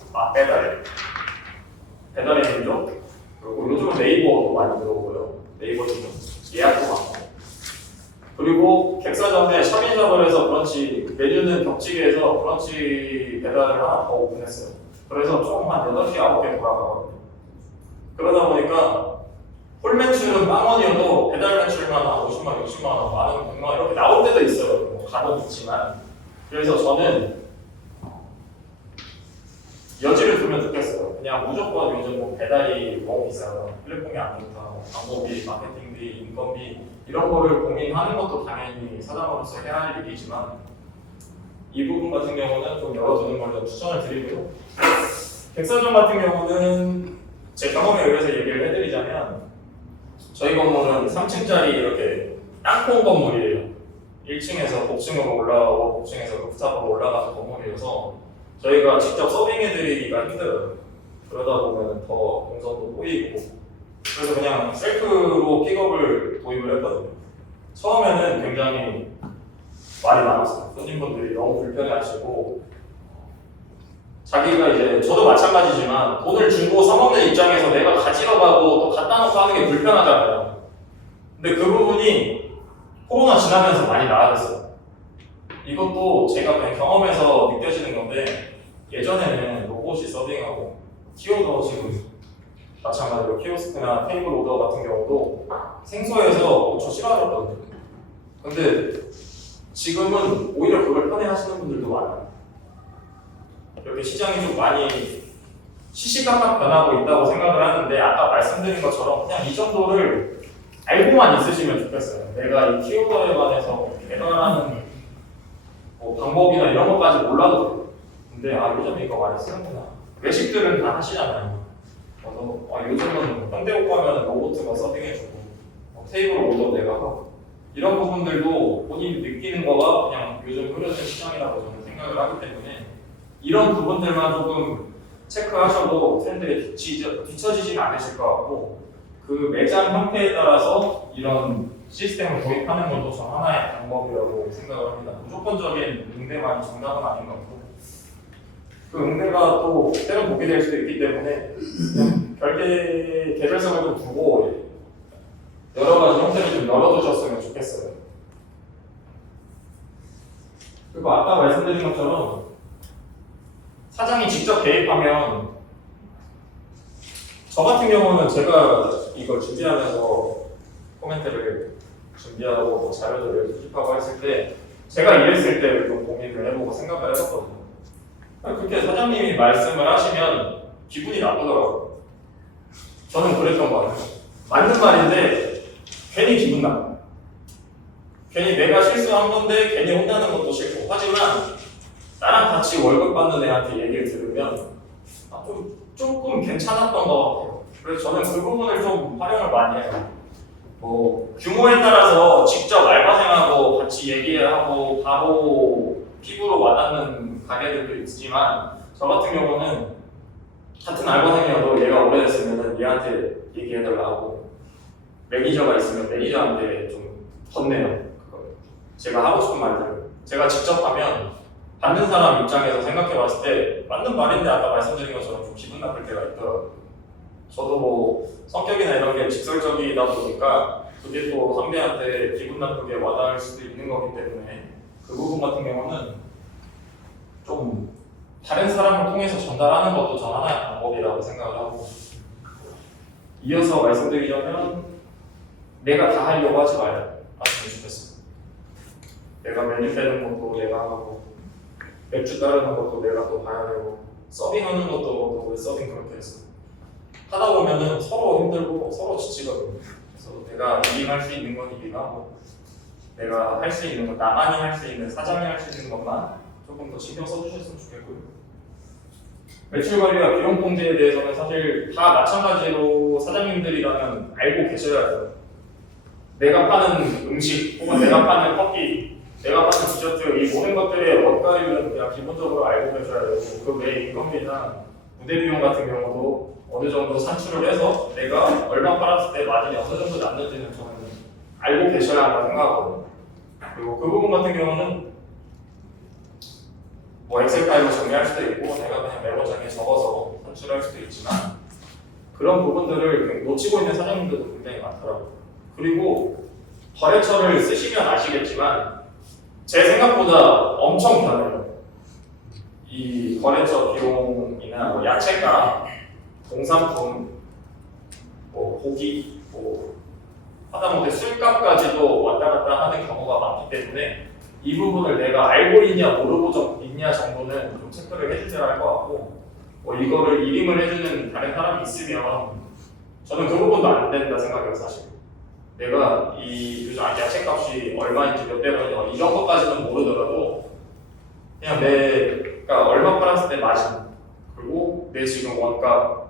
배달의 민족, 그리고 요즘은 네이버도 많이 들어오고요. 네이버 지금 예약도 많고. 그리고 객사점에 샵인샵을 해서 브런치, 메뉴는 겹치게 해서 브런치 배달을 하나 더 오픈했어요. 그래서 총 한 8개, 9개 돌아가거든요. 그러다 보니까 홀 매출은 빵원이어도 배달 매출만 한 50만, 60만 원, 만 원, 100만 원 이렇게 나올 때도 있어요. 뭐 간혹 있지만. 그래서 저는 여지를 두면 좋겠어요. 그냥 무조건 요즘 뭐 배달이 너무 비싸서 플랫폼이 안 좋다, 뭐 광고비, 마케팅비, 인건비 이런 거를 고민하는 것도 당연히 사장으로서 해야 할 일이지만 이 부분 같은 경우는 좀 열어두는 걸 좀 추천을 드리고요. 백사점 같은 경우는 제 경험에 의해서 얘기를 해드리자면 저희 건물은 3층짜리 이렇게 땅콩 건물이에요. 1층에서 복층으로 올라가고 복층에서 루프탑으로 올라가는 건물이어서 저희가 직접 서빙해드리기가 힘들어요. 그러다 보면 더 동선도 꼬이고 그래서 그냥 셀프로 픽업을 도입을 했거든요. 처음에는 굉장히 말이 많았어요. 손님분들이 너무 불편해하시고 자기가 이제 저도 마찬가지지만 돈을 주고 사먹는 입장에서 내가 가지러 가고 또 갖다 놓고 하는 게 불편하잖아요. 근데 그 부분이 코로나 지나면서 많이 나아졌어요. 이것도 제가 그냥 경험에서 느껴지는 건데 예전에는 로봇이 서빙하고 키오도 지금 마찬가지로 키오스크나 테이블 오더 같은 경우도 생소해서 저 싫어하거든요. 근데 지금은 오히려 그걸 편해하시는 분들도 많아요. 이렇게 시장이 좀 많이 시시각각 변하고 있다고 생각을 하는데 아까 말씀드린 것처럼 그냥 이 정도를 알고만 있으시면 좋겠어요. 내가 이 키오더에 관해서 배달하는 뭐 방법이나 이런 것까지 몰라도 돼요. 근데 요즘 이거 많이 쓰는구나. 외식들은 다 하시잖아요. 그래서 요즘은 현대옥 가면 로봇가 서빙해주고 테이블 오더 내가 하고 이런 부분들도 본인이 느끼는 거가 그냥 요즘 흐르는 시장이라고 저는 생각을 하기 때문에 이런 부분들만 조금 체크하셔도 트렌드에 뒤처지진 않으실 것 같고 그 매장 형태에 따라서 이런 시스템을 도입하는 것도 저 하나의 방법이라고 생각을 합니다. 무조건적인 응대만이 정답은 아닌 것 같고 그 응대가 또 때론 복이 될 수도 있기 때문에 별개 개별성을 좀 두고 여러 가지 형태를 좀 열어두셨으면 좋겠어요. 그리고 아까 말씀드린 것처럼 사장이 직접 개입하면 저 같은 경우는 제가 이걸 준비하면서 코멘트를 준비하고 자료들을 수집하고 했을 때 제가 이랬을 때 좀 고민을 해보고 생각을 해봤거든요. 그렇게 사장님이 말씀을 하시면 기분이 나쁘더라고요. 저는 그랬던 것 같아요. 맞는 말인데 괜히 기분 나빠요. 괜히 내가 실수한 건데 괜히 혼나는 것도 싫고, 하지만 나랑 같이 월급 받는 애한테 얘기를 들으면 조금 괜찮았던 것 같아요. 그래서 저는 그 부분을 좀 활용을 많이 해요. 뭐 규모에 따라서 직접 알바생하고 같이 얘기하고 바로 피부로 와닿는 가게들도 있지만, 저 같은 경우는 같은 알바생이어도 얘가 오래됐으면 얘한테 얘기해달라 하고, 매니저가 있으면 매니저한테 좀 건네요. 제가 하고 싶은 말들을 제가 직접 하면 받는 사람 입장에서 생각해 봤을 때 맞는 말인데 아까 말씀드린 것처럼 좀 기분 나쁠 때가 있더라고요. 저도 뭐 성격이나 이런 게 직설적이다 보니까 그게 또 상대한테 기분 나쁘게 와닿을 수도 있는 거기 때문에 그 부분 같은 경우는 좀 다른 사람을 통해서 전달하는 것도 전 하나의 방법이라고 생각을 하고, 이어서 말씀드리자면 내가 다 하려고 하지 말았으면 좋겠어요. 내가 메뉴 빼는 것도 내가 하고, 맥주 따르는 것도 내가 또 봐야 되고, 서빙하는 것도 왜 서빙 그렇게 했어? 하다 보면은 서로 힘들고 서로 지치거든요. 그래서 내가 리딩할 수 있는 건 리딩하고, 내가 할 수 있는 건 나만이 할 수 있는, 사장이 할 수 있는 것만 조금 더 신경 써주셨으면 좋겠고요. 매출 관리와 비용 통제에 대해서는 사실 다 마찬가지로 사장님들이라면 알고 계셔야 돼요. 내가 파는 음식 혹은 내가 파는 커피, 내가 파는 디저트, 이 모든 것들의 원가율은 그냥 기본적으로 알고 계셔야 되고, 그 외에 인건비나 무대 비용 같은 경우도 어느 정도 산출을 해서 내가 얼마 팔았을 때 마진이 어느 정도 났는지는 저는 알고 계셔야 한다고 생각하거든요. 그리고 그 부분 같은 경우는 뭐 엑셀 파일로 정리할 수도 있고 내가 그냥 메모장에 적어서 산출할 수도 있지만, 그런 부분들을 놓치고 있는 사장님들도 굉장히 많더라고요. 그리고 거래처를 쓰시면 아시겠지만 제 생각보다 엄청 변해요. 이 거래처 비용이나 뭐 야채가, 공산품, 뭐 고기, 뭐 하다못해 술값까지도 왔다 갔다 하는 경우가 많기 때문에 이 부분을 내가 알고 있냐 모르고 있냐 정도는 좀 체크를 해주셔야 할 것 같고, 뭐 이거를 일임을 해주는 다른 사람이 있으면 저는 그 부분도 안 된다 생각해요. 사실 내가 이 요즘 야채값이 얼마인지 몇백 원인지 이 정도까지는 모르더라도 그냥 내가 얼마 팔았을 때 마진, 그리고 내 지금 원가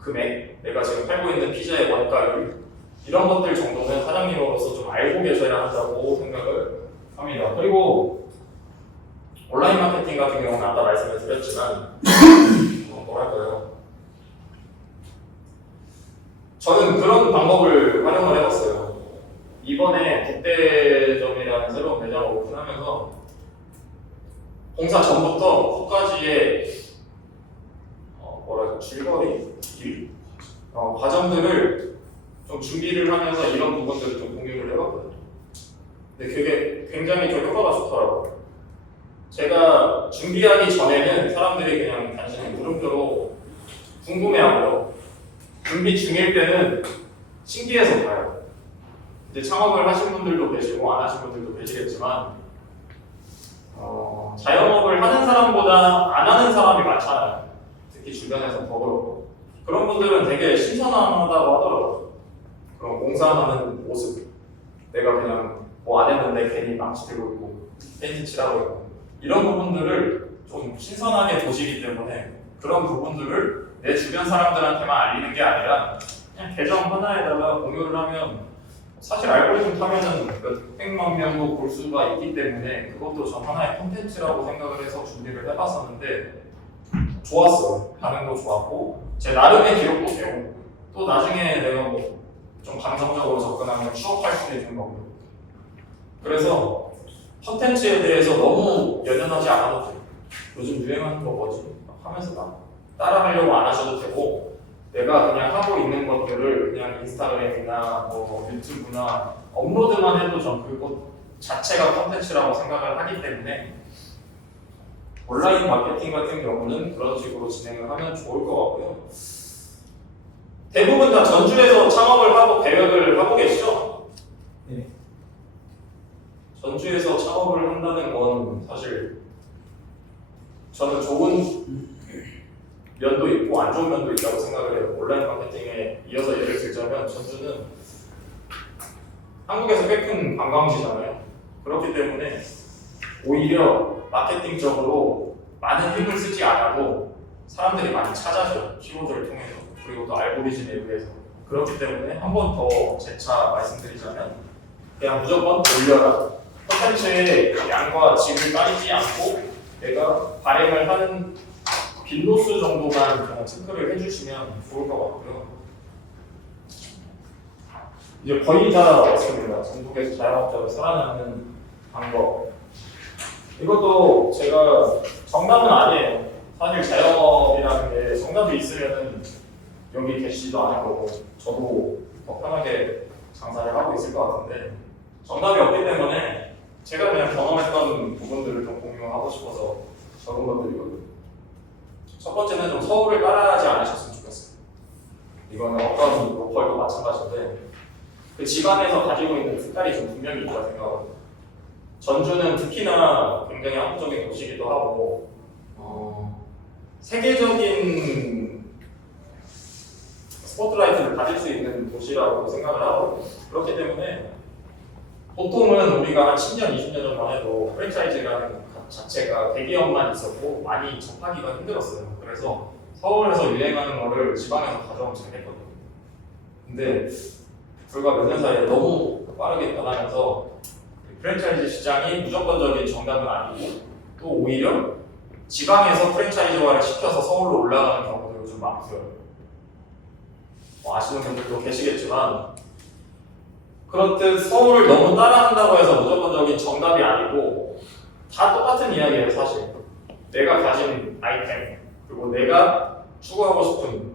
금액, 내가 지금 팔고 있는 피자의 원가율, 이런 것들 정도는 사장님으로서 좀 알고 계셔야 한다고 생각을 합니다. 그리고 온라인 마케팅 같은 경우는 아까 말씀을 드렸지만 뭐랄까요, 저는 그런 방법을 활용을 해봤어요. 이번에 국대점이라는 새로운 매장을 오픈하면서 공사 전부터 후까지의 줄거리, 과정들을 좀 준비를 하면서 이런 부분들을 좀 공유를 해봤거든요. 근데 그게 굉장히 좀 효과가 좋더라고요. 제가 준비하기 전에는 사람들이 그냥 단순히 물음표로 궁금해하고요. 준비 중일 때는 신기해서 봐요. 이제 창업을 하신 분들도 계시고 안 하신 분들도 계시겠지만 자영업을 하는 사람보다 안 하는 사람이 많잖아요. 특히 주변에서 더 그렇고. 그런 분들은 되게 신선하다고 하더라고요. 그런 공사하는 모습, 내가 그냥 뭐 안 했는데 괜히 망치 들고 있고 페인트 칠하고 있고, 이런 부분들을 좀 신선하게 보시기 때문에 그런 부분들을 내 주변 사람들한테만 알리는 게 아니라 그냥 계정 하나에다가 공유를 하면 사실 알고리즘 타면은 몇백만 명도 볼 수가 있기 때문에 그것도 전 하나의 콘텐츠라고 생각을 해서 준비를 해봤었는데 좋았어요. 반응도 좋았고 제 나름의 기록도 되고, 또 나중에 내가 뭐 좀 감성적으로 접근하면 추억할 수도 있는 거고요. 그래서 콘텐츠에 대해서 너무 연연하지 않아도 돼요. 요즘 유행하는 거 뭐지? 하면서 막 따라하려고 안 하셔도 되고, 내가 그냥 하고 있는 것들을 그냥 인스타그램이나 뭐 유튜브나 업로드만 해도 전 그것 자체가 콘텐츠라고 생각을 하기 때문에 온라인 마케팅 같은 경우는 그런 식으로 진행을 하면 좋을 것 같고요. 대부분 다 전주에서 창업을 하고 계획을 하고 계시죠? 네. 저는 전주에서 창업을 한다는 건 사실 저는 좋은 면도 있고 안 좋은 면도 있다고 생각을 해요. 온라인 마케팅에 이어서 예를 들자면 전주는 한국에서 꽤 큰 관광지잖아요. 그렇기 때문에 오히려 마케팅적으로 많은 힘을 쓰지 않아도 사람들이 많이 찾아줘요. 키워드를 통해서. 그리고 또 알고리즘에 의해서. 그렇기 때문에 한 번 더 재차 말씀드리자면 그냥 무조건 올려라. 콘텐츠의 양과 질을 따지지 않고 내가 발행을 하는 빈도수 정도만 그냥 체크를 해주시면 좋을 것 같고요. 이제 거의 다 왔습니다. 전국에서 자영업자로 살아남는 방법. 이것도 제가 정답은 아니에요. 사실 자영업이라는 게 정답이 있으면은 여기 계시지도 않을 거고 저도 더 편하게 장사를 하고 있을 것 같은데 정답이 없기 때문에 제가 그냥 경험했던 부분들을 좀 공유하고 싶어서 적은 것들이거든요. 첫 번째는 좀 서울을 따라하지 않으셨으면 좋겠어요. 이거는 어떤 로컬도 마찬가지인데 그 집안에서 가지고 있는 특깔이 좀 분명히 있다고 생각하거든요. 전주는 특히나 굉장히 한국적인 도시이기도 하고 세계적인 스포트라이트를 가질 수 있는 도시라고 생각을 하거든요. 그렇기 때문에 보통은 우리가 한 10년, 20년 전만 해도 프랜차이즈라는 것 자체가 대기업만 있었고 많이 접하기가 힘들었어요. 그래서 서울에서 유행하는 거를 지방에서 가져오면 잘했거든요. 근데 불과 몇 년 사이에 너무 빠르게 변하면서 프랜차이즈 시장이 무조건적인 정답은 아니고 또 오히려 지방에서 프랜차이즈화를 시켜서 서울로 올라가는 경우도 요즘 많고요. 아시는 분들도 계시겠지만 그렇듯 서울을 너무 따라한다고 해서 무조건적인 정답이 아니고 다 똑같은 이야기예요. 사실 내가 가진 아이템 그리고 내가 추구하고 싶은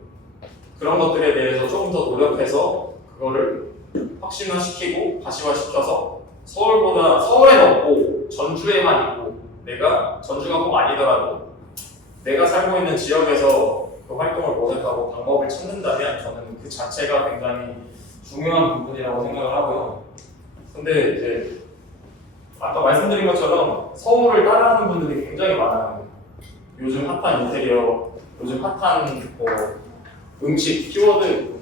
그런 것들에 대해서 조금 더 노력해서 그거를 확신화시키고 가시화시켜서 서울에 없고 전주에만 있고 내가 전주가 꼭 아니더라도 내가 살고 있는 지역에서 그 활동을 모색하고 방법을 찾는다면 저는 그 자체가 굉장히 중요한 부분이라고 생각을 하고요. 근데 이제 아까 말씀드린 것처럼 서울을 따라하는 분들이 굉장히 많아요. 요즘 핫한 인테리어, 요즘 핫한 음식, 키워드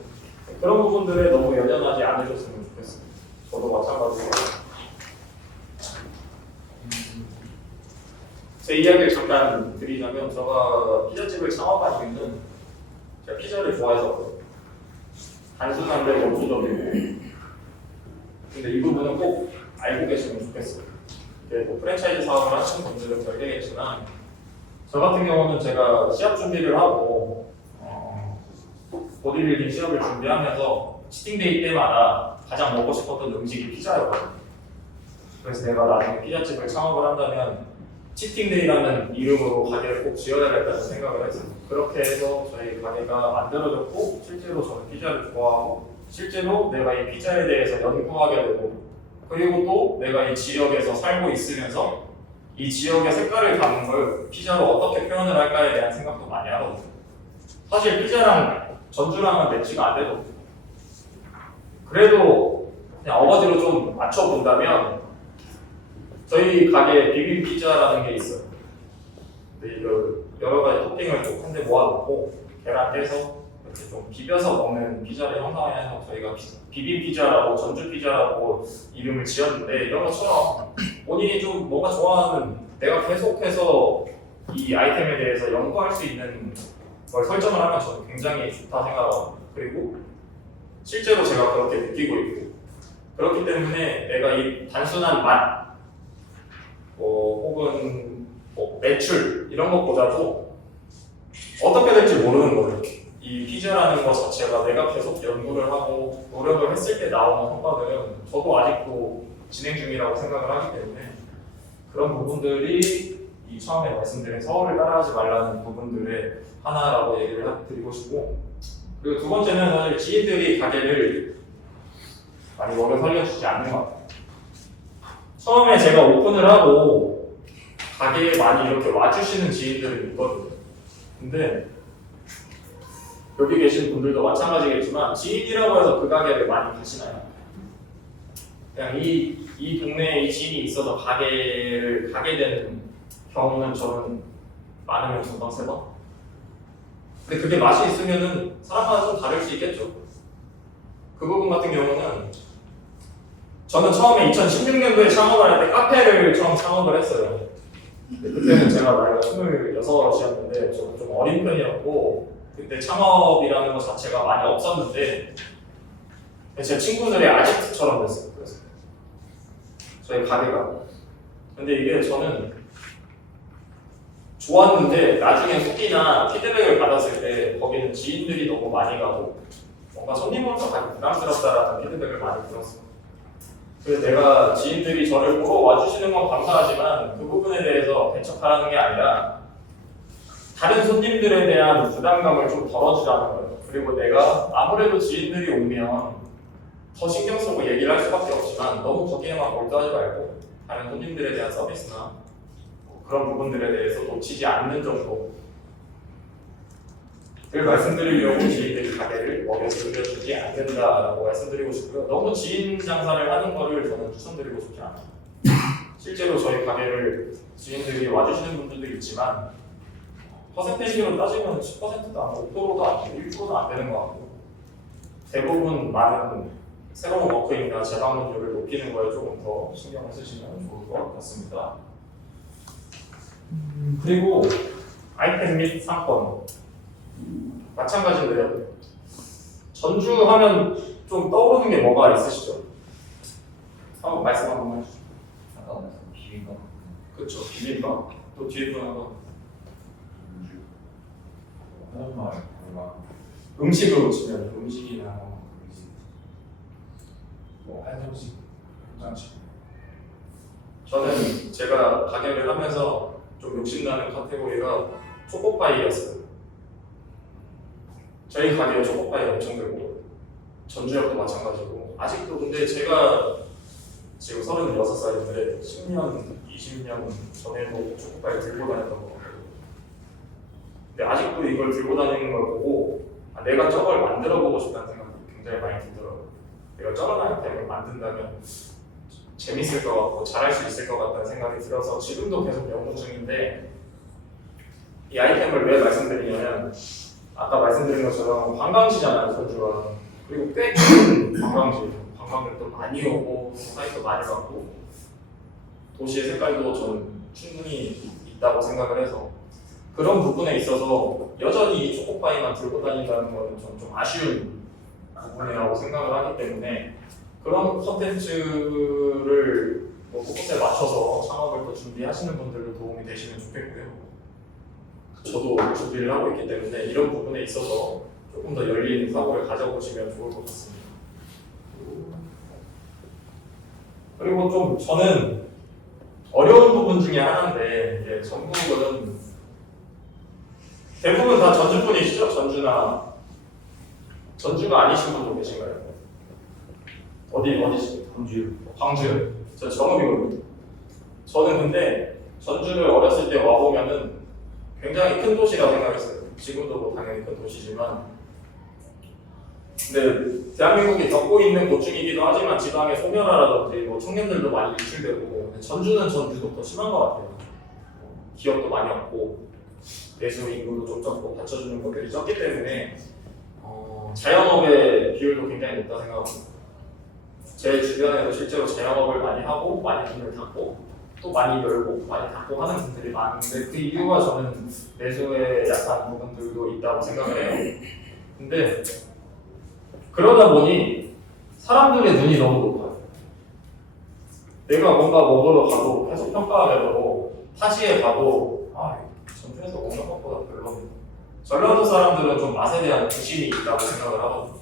그런 부분들에 너무 연연하지 않으셨으면 좋겠어요. 저도 마찬가지고 제 이야기를 잠깐 드리자면 제가 피자집을 창업한 이유는 제가 피자를 좋아해서 단순한데 원초적이고 근데 이 부분은 꼭 알고 계시면 좋겠어요. 이게 뭐 프랜차이즈 사업을 하시는 분들은 별개겠지만 저 같은 경우는 제가 시합 준비를 하고 보디빌딩 시합을 준비하면서 치팅데이 때마다 가장 먹고 싶었던 음식이 피자였거든요. 그래서 내가 나중에 피자집을 창업을 한다면 치팅데이라는 이름으로 가게를 꼭 지어야겠다는 생각을 했어요. 그렇게 해서 저희 가게가 만들어졌고 실제로 저는 피자를 좋아하고 실제로 내가 이 피자에 대해서 연구하게 되고 그리고 또 내가 이 지역에서 살고 있으면서 이 지역의 색깔을 담은 걸 피자로 어떻게 표현을 할까에 대한 생각도 많이 하거든요. 사실 피자랑 전주랑은 매치가 안 되거든요. 그래도 그냥 어거지로 좀 맞춰본다면 저희 가게에 비빔 피자라는 게 있어요. 근데 이거 여러 가지 토핑을 좀 한데 모아놓고 계란 떼서 이렇게 좀 비벼서 먹는 피자를 형상화해서 저희가 비빔 피자라고 전주 피자라고 이름을 지었는데 이런 것처럼 본인이 좀 뭔가 좋아하는 내가 계속해서 이 아이템에 대해서 연구할 수 있는 걸 설정을 하면 저는 굉장히 좋다 생각하거든요. 그리고 실제로 제가 그렇게 느끼고 있고 그렇기 때문에 내가 이 단순한 맛 혹은 매출 이런 것보다도 어떻게 될지 모르는 거예요. 이 피자라는 것 자체가 내가 계속 연구를 하고 노력을 했을 때 나오는 성과들은 저도 아직도 진행 중이라고 생각을 하기 때문에 그런 부분들이 이 처음에 말씀드린 서울을 따라하지 말라는 부분들의 하나라고 얘기를 드리고 싶고 그리고 두 번째는 사실 지인들이 가게를 많이 오래 살려주지 않는 것 같아요. 처음에 제가 오픈을 하고 가게에 많이 이렇게 와주시는 지인들은 있거든요. 근데 여기 계신 분들도 마찬가지겠지만 지인이라고 해서 그 가게를 많이 가시나요? 그냥 이 동네에 이 집이 있어서 가게를 가게 되는 경우는 저는 많으면 2번, 3번. 근데 그게 맛이 있으면은 사람마다 좀 다를 수 있겠죠. 그 부분 같은 경우는 저는 처음에 2016년도에 창업을 할 때 카페를 처음 창업을 했어요. 그때는 제가 나이가 26이었는데 좀 어린 편이었고 그때 창업이라는 것 자체가 많이 없었는데 제 친구들의 아지트처럼 됐어요. 그래서 저희 가게가. 근데 이게 저는 좋았는데 나중에 후기나 피드백을 받았을 때 거기는 지인들이 너무 많이 가고 뭔가 손님으로서 가기 부담스럽다라는 피드백을 많이 들었어요. 그래서 내가 지인들이 저를 보러 와주시는 건 감사하지만 그 부분에 대해서 배척하라는 게 아니라 다른 손님들에 대한 부담감을 좀 덜어주라는 거예요. 그리고 내가 아무래도 지인들이 오면 더 신경 쓰고 얘기를 할 수밖에 없지만 너무 거기에만 몰두하지 말고 다른 손님들에 대한 서비스나 그런 부분들에 대해서 놓치지 않는 정도를 말씀드리려고 지인들이 가게를 먹여서 돌려주지 않는다라고 말씀드리고 싶고요. 너무 지인 장사를 하는 거를 저는 추천드리고 싶지 않아요. 실제로 저희 가게를 지인들이 와주시는 분들도 있지만 퍼센테이지로 따지면 10%도 안 되고 5%도 안 되고 1%도 안 되는 것 같고 대부분 많은 새로운 워크인이나 재방문율을 높이는 거에 조금 더 신경을 쓰시면 좋을 것 같습니다. 그리고 아이템 및 상권 마찬가지인데요. 전주 하면 좀 떠오르는 게 뭐가 있으시죠? 한번 말씀 한 번만 해주시죠. 아까 말씀 비빔밥 그렇죠. 비빔밥. 또 뒤에 분 한번. 한옥마을 얼마 음식으로 치면 음식이나 뭐 한정식 장식. 저는 제가 가게를 하면서 좀 욕심나는 카테고리가 초코파이였어요. 저희 가게에 초코파이 엄청 들고 전주역도 마찬가지고 아직도 근데 제가 지금 36살인데 10년, 20년 전에도 초코파이 들고 다녔던 것 같아요. 근데 아직도 이걸 들고 다니는 걸 보고 내가 저걸 만들어 보고 싶다는 생각이 굉장히 많이 들더라고요. 내가 저런 아이템을 만든다면 재밌을 것 같고 잘할 수 있을 것 같다는 생각이 들어서 지금도 계속 연구 중인데 이 아이템을 왜 말씀드리냐면 아까 말씀드린 것처럼 관광지잖아요, 전주가. 그리고 꽤 큰 관광지, 관광객도 많이 오고 사이트도 많이 받고 도시의 색깔도 저는 충분히 있다고 생각을 해서 그런 부분에 있어서 여전히 이 초코파이만 들고 다닌다는 것은 저는 좀 아쉬운 부분이라고 생각을 하기 때문에 그런 컨텐츠를 뭐 포커스에 맞춰서 창업을 또 준비하시는 분들도 도움이 되시면 좋겠고요. 저도 준비를 하고 있기 때문에 이런 부분에 있어서 조금 더 열린 사고를 가져보시면 좋을 것 같습니다. 그리고 좀 저는 어려운 부분 중에 하나인데 이제 전국은 대부분 다 전주 분이시죠? 전주가 아니신 분도 계신가요? 어디시죠? 광주. 저 정읍이거든요. 저는 근데 전주를 어렸을 때 와보면은 굉장히 큰 도시라고 생각했어요. 지금도 뭐 당연히 큰 도시지만 근데 대한민국이 겪고 있는 고충이기도 하지만 지방의 소멸화라든지 뭐 청년들도 많이 유출되고 전주는 전주도 더 심한 것 같아요. 기업도 많이 없고 내수 인구도 좀 적고 받쳐주는 것들이 적기 때문에 자영업의 비율도 굉장히 높다 생각합니다. 제 주변에도 실제로 자영업을 많이 하고 많이 문을 닫고 또 많이 열고 많이 닫고 하는 분들이 많은데 그 이유가 저는 내수에 약한 부분들도 있다고 생각을 해요. 근데 그러다 보니 사람들의 눈이 너무 높아요. 내가 뭔가 먹으러 가도 계속 평가하려고 타지에 가도 전주에서 먹는 것보다 별로네. 전라도 사람들은 좀 맛에 대한 부심이 있다고 생각을 하거든요.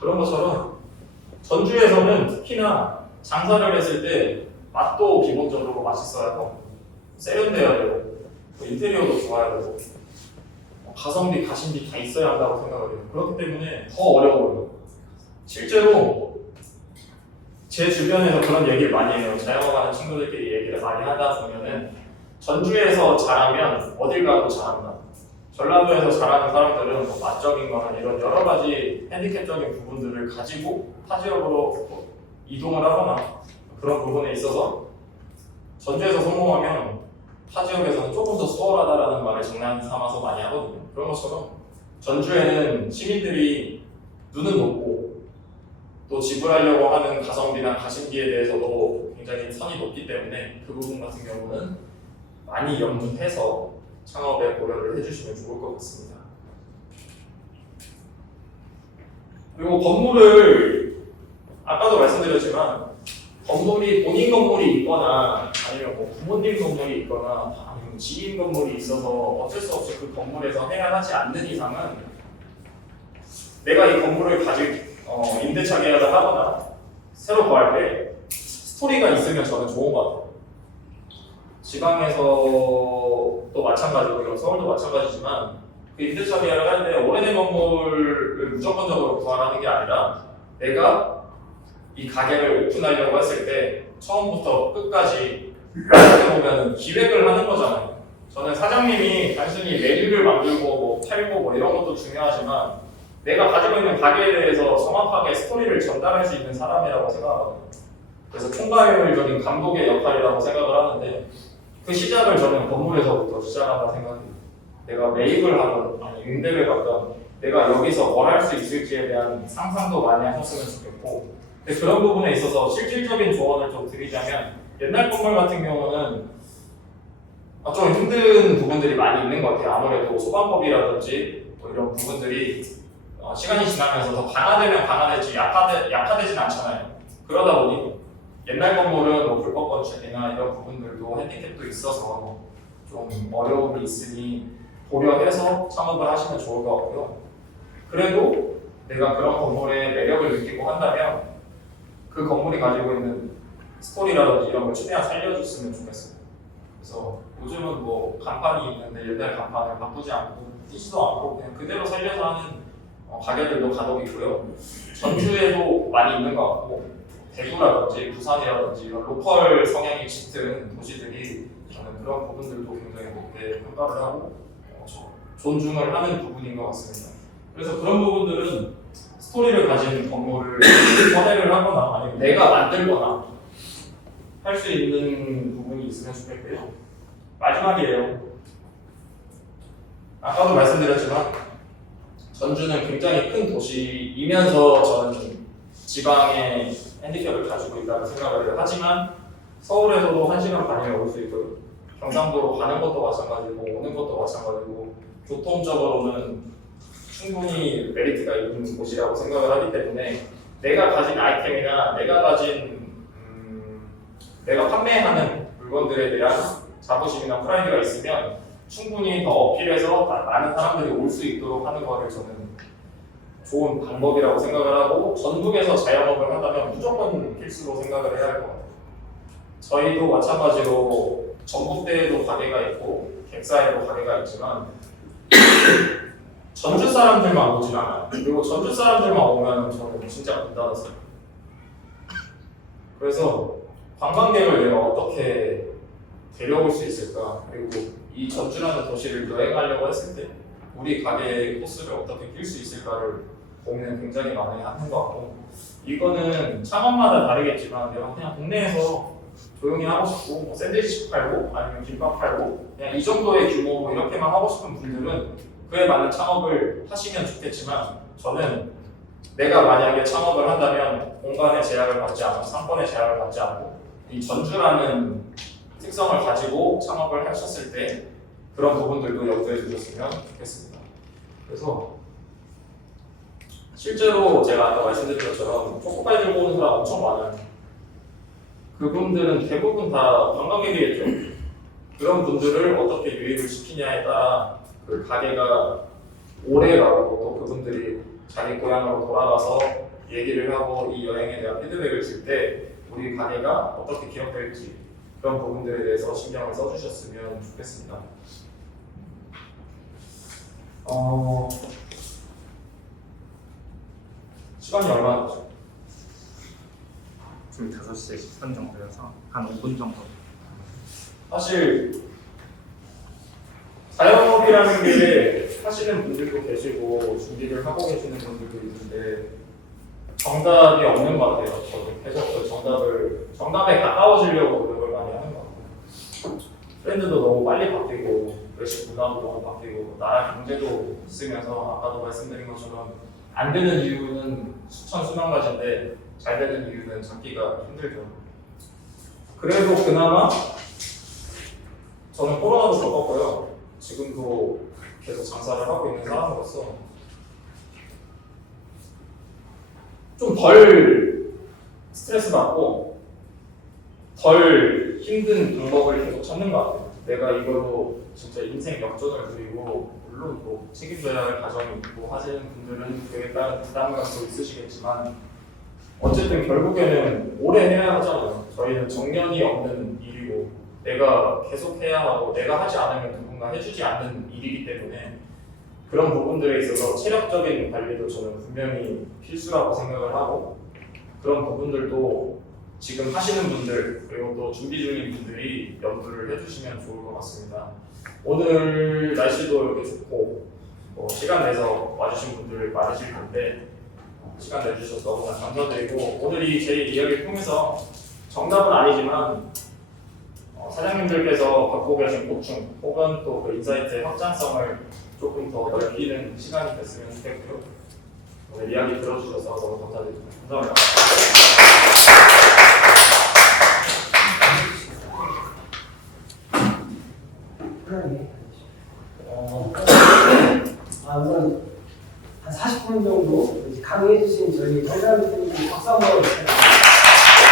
그런 것처럼 전주에서는 특히나 장사를 했을 때 맛도 기본적으로 맛있어야 하고 세련돼야 되고 인테리어도 좋아야 되고 가성비, 가심비 다 있어야 한다고 생각을 해요. 그렇기 때문에 더 어려워요. 실제로 제 주변에서 그런 얘기를 많이 해요. 자영업하는 친구들끼리 얘기를 많이 하다 보면은 전주에서 잘하면 어딜 가도 잘한다. 전라도에서 잘하는 사람들은 맛적인 거나 이런 여러 가지 핸디캡적인 부분들을 가지고 타 지역으로 이동을 하거나 그런 부분에 있어서 전주에서 성공하면 타 지역에서는 조금 더 수월하다라는 말을 장난 삼아서 많이 하거든요. 그런 것처럼 전주에는 시민들이 눈은 높고 또 지불하려고 하는 가성비나 가심비에 대해서도 굉장히 선이 높기 때문에 그 부분 같은 경우는 많이 염두해서 창업에 고려를 해주시면 좋을 것 같습니다. 그리고 건물을 아까도 말씀드렸지만 건물이 본인 건물이 있거나 아니면 뭐 부모님 건물이 있거나 아니면 지인 건물이 있어서 어쩔 수 없이 그 건물에서 해결하지 않는 이상은 내가 이 건물을 임대차 계약을 하거나 새로 구할 때 스토리가 있으면 저는 좋은 것 같아요. 지방에서도 마찬가지고 이런 서울도 마찬가지지만 그 임대차 계약을 할 때 오래된 건물을 무조건적으로 구하라는 게 아니라 내가 이 가게를 오픈하려고 했을 때 처음부터 끝까지 어떻게 보면 기획을 하는 거잖아요. 저는 사장님이 단순히 메뉴를 만들고 뭐 팔고 뭐 이런 것도 중요하지만 내가 가지고 있는 가게에 대해서 정확하게 스토리를 전달할 수 있는 사람이라고 생각하거든요. 그래서 총괄적인 감독의 역할이라고 생각을 하는데 그 시작을 저는 건물에서부터 시작한다 생각합니다. 내가 매입을 하든 아니 임대를 받든 내가 여기서 뭘 할 수 있을지에 대한 상상도 많이 하셨으면 좋겠고 근데 그런 부분에 있어서 실질적인 조언을 좀 드리자면 옛날 건물 같은 경우는 좀 힘든 부분들이 많이 있는 것 같아요. 아무래도 소방법이라든지 뭐 이런 부분들이 시간이 지나면서 더 강화되면 강화되지 약화되진 않잖아요. 그러다 보니 옛날 건물은 뭐 불법 건축이나 이런 부분들도 핸디캡도 있어서 좀 어려움이 있으니 고려해서 창업을 하시면 좋을 것 같고요. 그래도 내가 그런 건물의 매력을 느끼고 한다면 그 건물이 가지고 있는 스토리라든지 이런 걸 최대한 살려줬으면 좋겠어요. 그래서 요즘은 뭐 간판이 있는데 옛날 간판을 바꾸지 않고 띄지도 않고 그냥 그대로 살려서 하는 가게들도 간혹 있고요. 전주에도 많이 있는 것 같고 대구라든지 부산이라든지 이런 로컬 성향이 짙은 도시들이 저는 그런 부분들도 굉장히 높게 평가를 하고 존중을 하는 부분인 것 같습니다. 그래서 그런 부분들은 스토리를 가진 건물을 선택을 하거나 아니면 내가 만들거나 할 수 있는 부분이 있으면 좋겠고요. 마지막이에요. 아까도 말씀드렸지만 전주는 굉장히 큰 도시이면서 저는 지방의 핸디캡을 가지고 있다고 생각을 해요. 하지만 서울에서도 1시간 반이면 올 수 있고요. 경상도로 가는 것도 마찬가지고 오는 것도 마찬가지고 교통적으로는 충분히 메리트가 있는 곳이라고 생각을 하기 때문에 내가 가진 아이템이나 내가 판매하는 물건들에 대한 자부심이나 프라이드가 있으면 충분히 더 어필해서 많은 사람들이 올 수 있도록 하는 것을 저는 좋은 방법이라고 생각을 하고 전국에서 자영업을 한다면 무조건 필수로 생각을 해야 할 것 같아요. 저희도 마찬가지로 전북대에도 가게가 있고 객사에도 가게가 있지만 전주 사람들만 오진 않아요. 그리고 전주 사람들만 오면 저는 진짜 문 닫았어요. 그래서 관광객을 내가 어떻게 데려올 수 있을까? 그리고 이 전주라는 도시를 여행하려고 했을 때 우리 가게 코스를 어떻게 낄 수 있을까를 고민을 굉장히 많이 하는 것 같고 이거는 창업마다 다르겠지만 내가 그냥 동네에서 조용히 하고 싶고 뭐 샌드위치 팔고 아니면 김밥 팔고 그냥 이 정도의 규모로 이렇게만 하고 싶은 분들은 그에 맞는 창업을 하시면 좋겠지만 저는 내가 만약에 창업을 한다면 공간의 제약을 받지 않고 상권의 제약을 받지 않고 이 전주라는 특성을 가지고 창업을 하셨을 때 그런 부분들도 염두에 두셨으면 좋겠습니다. 그래서 실제로 제가 아까 말씀드린 것처럼 초코파이 들고 오는 사람 엄청 많아요. 그분들은 대부분 다 관광객이겠죠. 그런 분들을 어떻게 유입을 시키냐에 따라 그 가게가 오래 가고 또 그분들이 자기 고향으로 돌아가서 얘기를 하고 이 여행에 대한 피드백을 줄 때 우리 가게가 어떻게 기억될지 그런 부분들에 대해서 신경을 써주셨으면 좋겠습니다. 시간이 얼마나 되죠? 지금 5시 10분 정도여서 한 5분 정도. 사실 자영업이라는 게 하시는 분들도 계시고 준비를 하고 계시는 분들도 있는데 정답이 없는 것 같아요. 저도 계속 그 정답에 가까워지려고 노력을 많이 하는 것 같아요. 트렌드도 너무 빨리 바뀌고 외식 문화도 너무 바뀌고 나라 경제도 있으면서 아까도 말씀드린 것처럼 안 되는 이유는 수천 수만 가지인데 잘 되는 이유는 찾기가 힘들죠. 그래도 그나마 저는 코로나도 겪었고요. 지금도 계속 장사를 하고 있는 사람으로서 좀 덜 스트레스 받고 덜 힘든 방법을 계속 찾는 것 같아요. 내가 이걸로 진짜 인생 역전을 누리고 물론 뭐 책임져야 할 가정이 있고 하시는 분들은 그에 따른 부담감도 있으시겠지만 어쨌든 결국에는 오래 해야 하잖아요. 저희는 정년이 없는 일이고 내가 계속 해야 하고 내가 하지 않으면 누군가 해주지 않는 일이기 때문에 그런 부분들에 있어서 체력적인 관리도 저는 분명히 필수라고 생각을 하고 그런 부분들도 지금 하시는 분들 그리고 또 준비 중인 분들이 염두를 해주시면 좋을 것 같습니다. 오늘 날씨도 이렇게 좋고 시간 내서 와주신 분들 많으실 텐데 시간 내주셔서 너무나 감사드리고 오늘 제 이야기를 통해서 정답은 아니지만 사장님들께서 갖고 계신 고충 혹은 또 그 인사이트의 확장성을 조금 더 넓히는 시간이 됐으면 좋겠고요. 오늘 이야기 들어주셔서 너무 감사드립니다. 감사합니다. 우선 한 40분 정도 강의해 주신 저희 회장님께 박수 한번